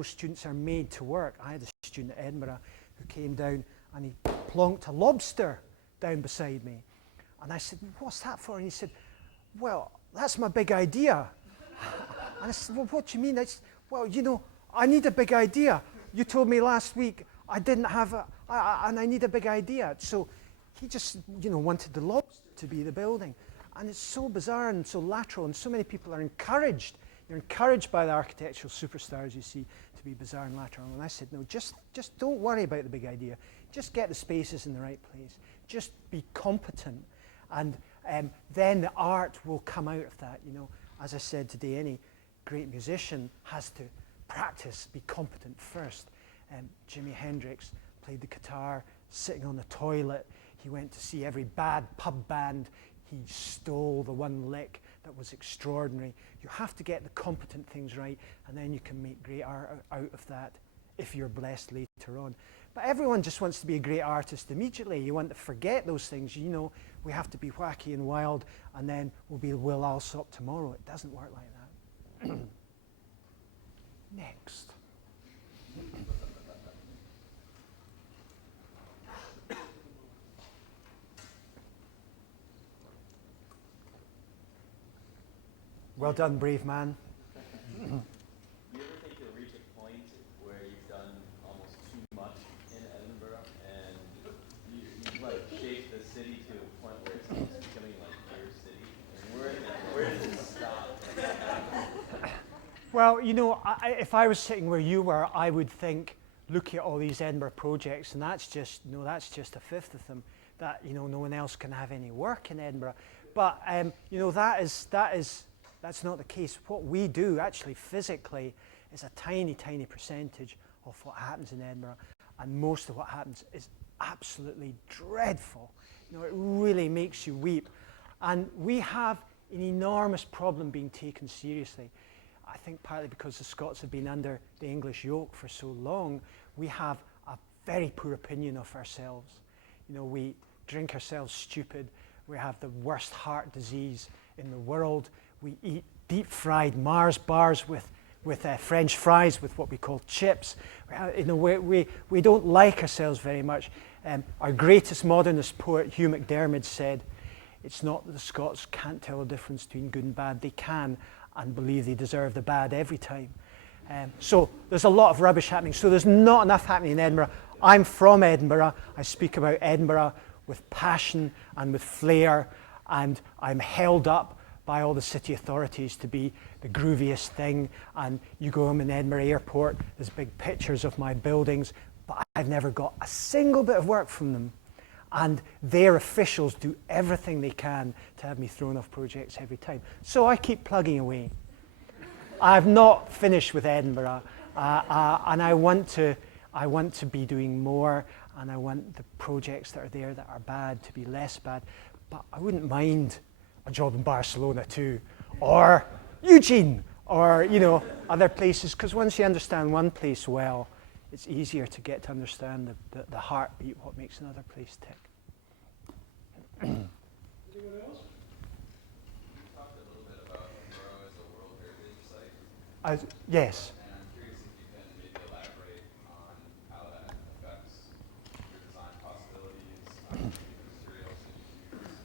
students are made to work. I had a student at Edinburgh who came down and he plonked a lobster down beside me. And I said, what's that for? And he said, well, that's my big idea. And I said, well, what do you mean? I said, well, I need a big idea. You told me last week I didn't have and I need a big idea. So he just, wanted the lobster to be the building. And it's so bizarre and so lateral, and so many people are encouraged. You're encouraged by the architectural superstars you see to be bizarre and lateral. And I said, no, just don't worry about the big idea. Just get the spaces in the right place. Just be competent. And then the art will come out of that. You know, as I said today, any great musician has to practice, be competent first. Jimi Hendrix played the guitar sitting on the toilet. He went to see every bad pub band. He stole the one lick that was extraordinary. You have to get the competent things right, and then you can make great art out of that if you're blessed later on. But everyone just wants to be a great artist immediately. You want to forget those things. You know, we have to be wacky and wild, and then we'll be Will Alsop tomorrow. It doesn't work like that. Next. Well done, brave man. Do you ever think you'll reach a point where you've done almost too much in Edinburgh and you've like shaped the city to a point where it's almost becoming like your city? And where does it stop? Well, you know, if I was sitting where you were, I would think, look at all these Edinburgh projects, and that's just a fifth of them. That, you know, no one else can have any work in Edinburgh. But you know, that's not the case. What we do actually physically is a tiny, tiny percentage of what happens in Edinburgh, and most of what happens is absolutely dreadful. You know, it really makes you weep. And we have an enormous problem being taken seriously. I think partly because the Scots have been under the English yoke for so long, we have a very poor opinion of ourselves. You know, we drink ourselves stupid. We have the worst heart disease in the world. We eat deep-fried Mars bars with French fries with what we call chips. You know, we don't like ourselves very much. Our greatest modernist poet, Hugh MacDiarmid, said, it's not that the Scots can't tell the difference between good and bad. They can, and believe they deserve the bad every time. So there's a lot of rubbish happening. So there's not enough happening in Edinburgh. I'm from Edinburgh. I speak about Edinburgh with passion and with flair, and I'm held up by all the city authorities to be the grooviest thing. And you go home in Edinburgh Airport, there's big pictures of my buildings, but I've never got a single bit of work from them. And their officials do everything they can to have me thrown off projects every time. So I keep plugging away. I've not finished with Edinburgh, and I want to be doing more, and I want the projects that are there that are bad to be less bad. But I wouldn't mind a job in Barcelona too, or Eugene, or, you know, other places, because once you understand one place well, it's easier to get to understand the heartbeat, what makes another place tick. Anyone else? You talked a little bit about Edinburgh as a World Heritage Site. Yes. And I'm curious if you can maybe elaborate on how that affects your design possibilities, materials that you use.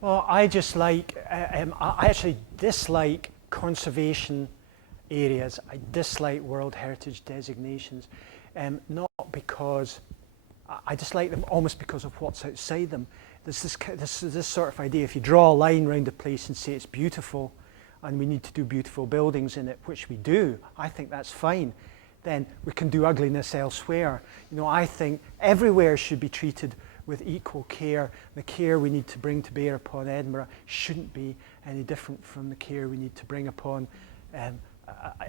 Well, I actually dislike conservation areas. I dislike World Heritage designations, not because I dislike them, almost because of what's outside them. There's this sort of idea, if you draw a line around a place and say it's beautiful and we need to do beautiful buildings in it, which we do, I think that's fine, then we can do ugliness elsewhere. You know, I think everywhere should be treated with equal care. The care we need to bring to bear upon Edinburgh shouldn't be any different from the care we need to bring upon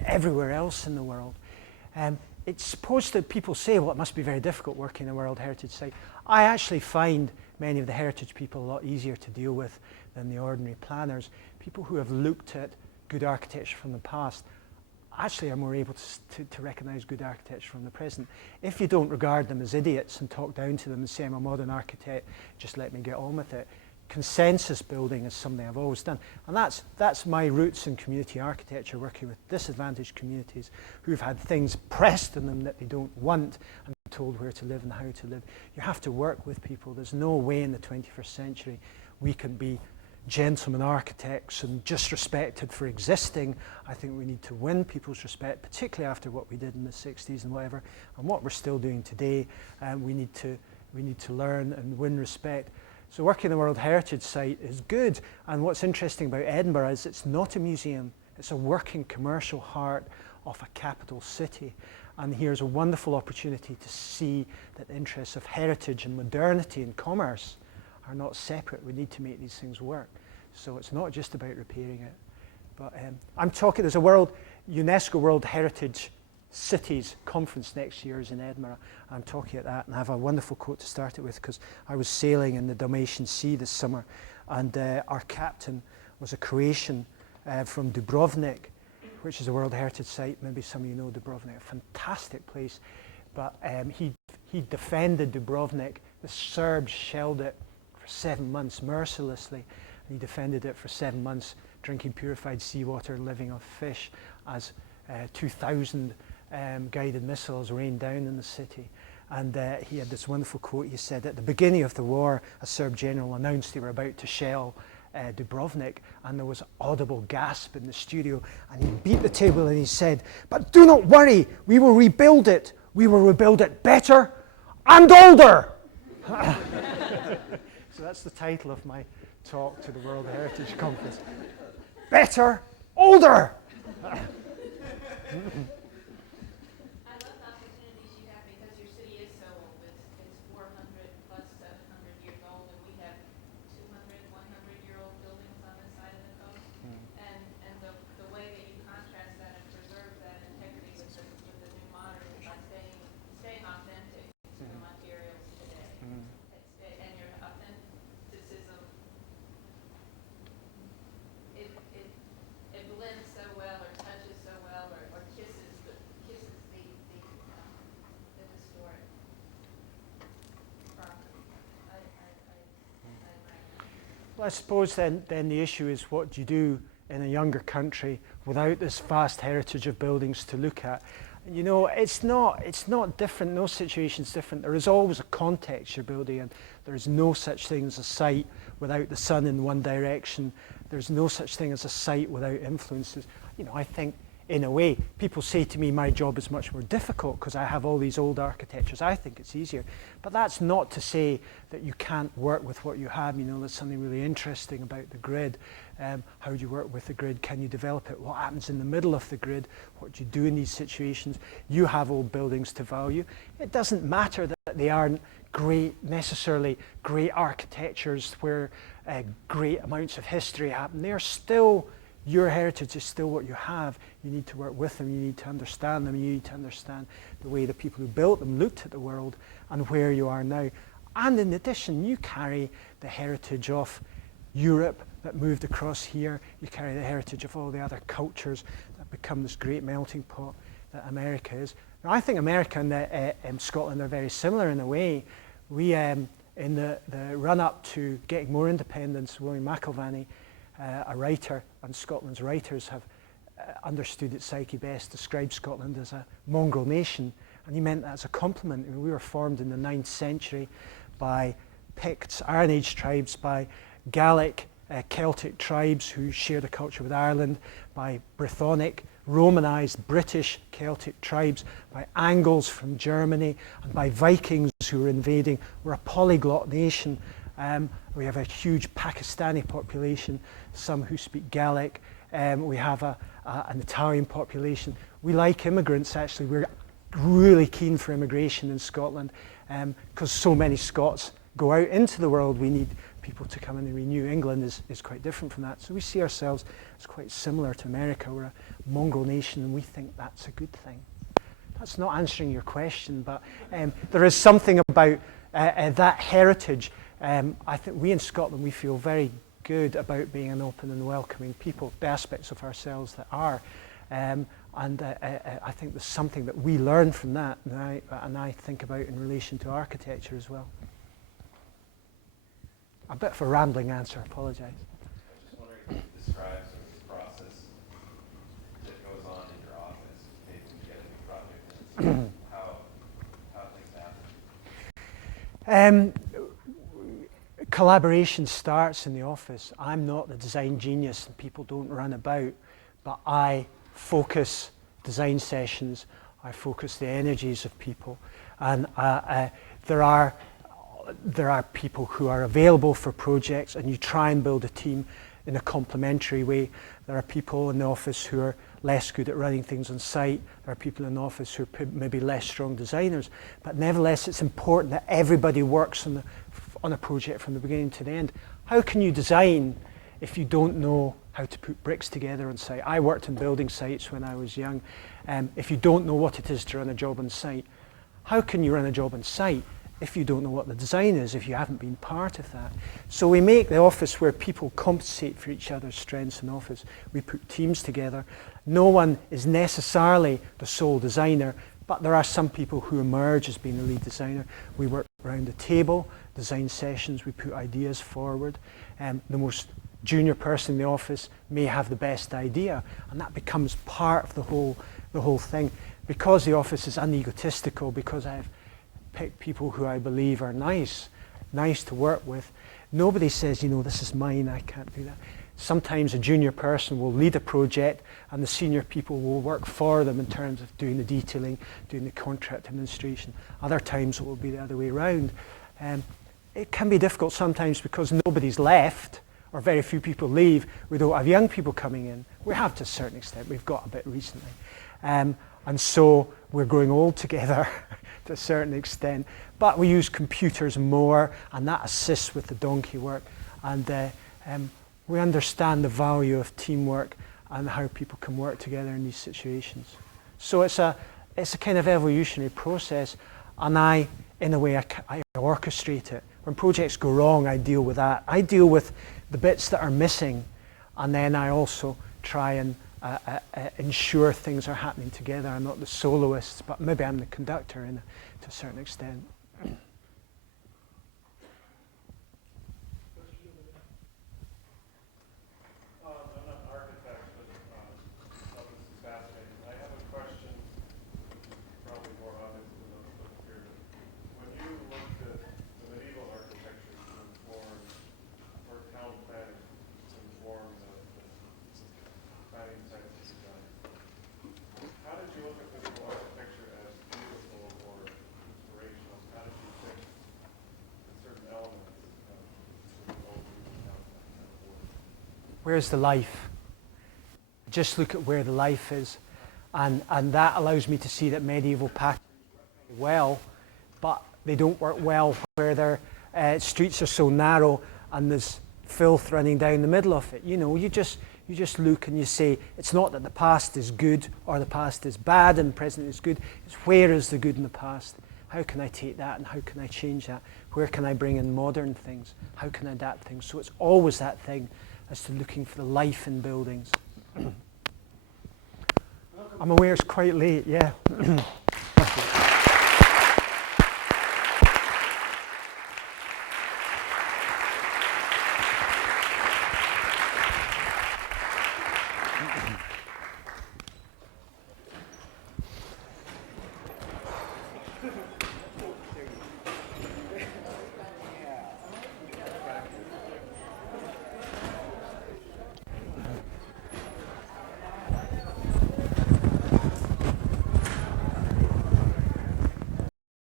everywhere else in the world. It's supposed that people say, well, it must be very difficult working in a World Heritage Site. I actually find many of the heritage people a lot easier to deal with than the ordinary planners. People who have looked at good architecture from the past actually are more able to recognise good architecture from the present. If you don't regard them as idiots and talk down to them and say, I'm a modern architect, just let me get on with it. Consensus building is something I've always done. And that's my roots in community architecture, working with disadvantaged communities who've had things pressed on them that they don't want and told where to live and how to live. You have to work with people. There's no way in the 21st century we can be gentlemen architects and just respected for existing. I think we need to win people's respect, particularly after what we did in the 60s and whatever, and what we're still doing today. We need to learn and win respect. So working in the World Heritage Site is good. And what's interesting about Edinburgh is it's not a museum. It's a working commercial heart of a capital city. And here's a wonderful opportunity to see that the interests of heritage and modernity and commerce are not separate. We need to make these things work. So it's not just about repairing it. But I'm talking, there's a UNESCO World Heritage Cities Conference next year is in Edinburgh. I'm talking at that, and I have a wonderful quote to start it with, because I was sailing in the Dalmatian Sea this summer, and our captain was a Croatian from Dubrovnik, which is a World Heritage Site. Maybe some of you know Dubrovnik, a fantastic place. But he defended Dubrovnik. The Serbs shelled it for 7 months mercilessly. And he defended it for 7 months, drinking purified seawater, living off fish, as 2,000 guided missiles rained down in the city. And he had this wonderful quote. He said, at the beginning of the war, a Serb general announced they were about to shell Dubrovnik, and there was an audible gasp in the studio, and he beat the table and he said, but do not worry, we will rebuild it. We will rebuild it better and older. So that's the title of my talk to the World Heritage Conference. Better, older. I love the opportunities you have because your city is so old. It's 400 plus 700 years old, and we have 200, 100-year-old buildings on this side of the coast. And the way that you contrast that and preserve that integrity with the new modern is by staying authentic to the materials today. And your authenticism, it blends so well, or touches so well, or kisses the historic property. I admire that. Well, I suppose then the issue is, what do you do in a younger country without this vast heritage of buildings to look at? You know, it's not different. No situation's different. There is always a context you're building in. There is no such thing as a site without the sun in one direction. There's no such thing as a site without influences. You know, I think, in a way, people say to me my job is much more difficult because I have all these old architectures. I think it's easier. But that's not to say that you can't work with what you have. You know, there's something really interesting about the grid. How do you work with the grid? Can you develop it? What happens in the middle of the grid? What do you do in these situations? You have old buildings to value. It doesn't matter that they aren't necessarily great architectures where great amounts of history happen. They're still, your heritage is still what you have. You need to work with them. You need to understand them. You need to understand the way the people who built them looked at the world and where you are now. And in addition, you carry the heritage of Europe that moved across here. You carry the heritage of all the other cultures that become this great melting pot that America is. Now, I think America and Scotland are very similar in a way. We, in the run-up to getting more independence, William McIlvanney, a writer, and Scotland's writers have understood its psyche best, described Scotland as a mongrel nation, and he meant that as a compliment. I mean, we were formed in the 9th century by Picts, Iron Age tribes, by Gaelic, Celtic tribes who shared a culture with Ireland, by Brythonic, Romanized British Celtic tribes, by Angles from Germany, and by Vikings who were invading. We're a polyglot nation. We have a huge Pakistani population, some who speak Gaelic. We have an Italian population. We like immigrants, actually. We're really keen for immigration in Scotland because so many Scots go out into the world. We need people to come in and renew. England is quite different from that. So we see ourselves as quite similar to America. We're a mongrel nation, and we think that's a good thing. That's not answering your question, but there is something about that heritage. I think we in Scotland, we feel very good about being an open and welcoming people, the aspects of ourselves that are. And I think there's something that we learn from that, and I think about in relation to architecture as well. A bit of a rambling answer, I apologise. I was just wondering if you could describe sort of the process that goes on in your office, maybe when you get a new project, and how things happen. Collaboration starts in the office. I'm not the design genius, and people don't run about, but I focus design sessions. I focus the energies of people, and there are people who are available for projects, and you try and build a team in a complementary way. There are people in the office who are less good at running things on site. There are people in the office who are maybe less strong designers. But nevertheless, it's important that everybody works on a project from the beginning to the end. How can you design if you don't know how to put bricks together on site? I worked in building sites when I was young. If you don't know what it is to run a job on site, how can you run a job on site if you don't know what the design is, if you haven't been part of that? So we make the office where people compensate for each other's strengths in office. We put teams together. No one is necessarily the sole designer, but there are some people who emerge as being the lead designer. We work around the table, design sessions, we put ideas forward. The most junior person in the office may have the best idea, and that becomes part of the whole thing. Because the office is unegotistical, because I've picked people who I believe are nice to work with, nobody says, you know, this is mine, I can't do that. Sometimes a junior person will lead a project and the senior people will work for them in terms of doing the detailing, doing the contract administration. Other times it will be the other way around. It can be difficult sometimes because nobody's left or very few people leave. We don't have young people coming in. We have to a certain extent. We've got a bit recently. And so we're growing old together to a certain extent. But we use computers more, and that assists with the donkey work. And we understand the value of teamwork and how people can work together in these situations. So it's a kind of evolutionary process, and I orchestrate it. When projects go wrong, I deal with that. I deal with the bits that are missing, and then I also try and ensure things are happening together. I'm not the soloist, but maybe I'm the conductor to a certain extent. I'm not an architect, but this is fascinating. I have a question, probably more obvious to those of us here. When you looked at the medieval architecture to inform, or town planning to inform the planning side of the design, how did you look at medieval architecture as beautiful or inspirational? How did you pick certain elements of the old medieval town kind of work? Where's the life? Just look at where the life is. And that allows me to see that medieval patterns work well, but they don't work well where their streets are so narrow and there's filth running down the middle of it. You know, you just look and you say, it's not that the past is good or the past is bad and the present is good. It's where is the good in the past? How can I take that and how can I change that? Where can I bring in modern things? How can I adapt things? So it's always that thing as to looking for the life in buildings. I'm aware it's quite late, yeah.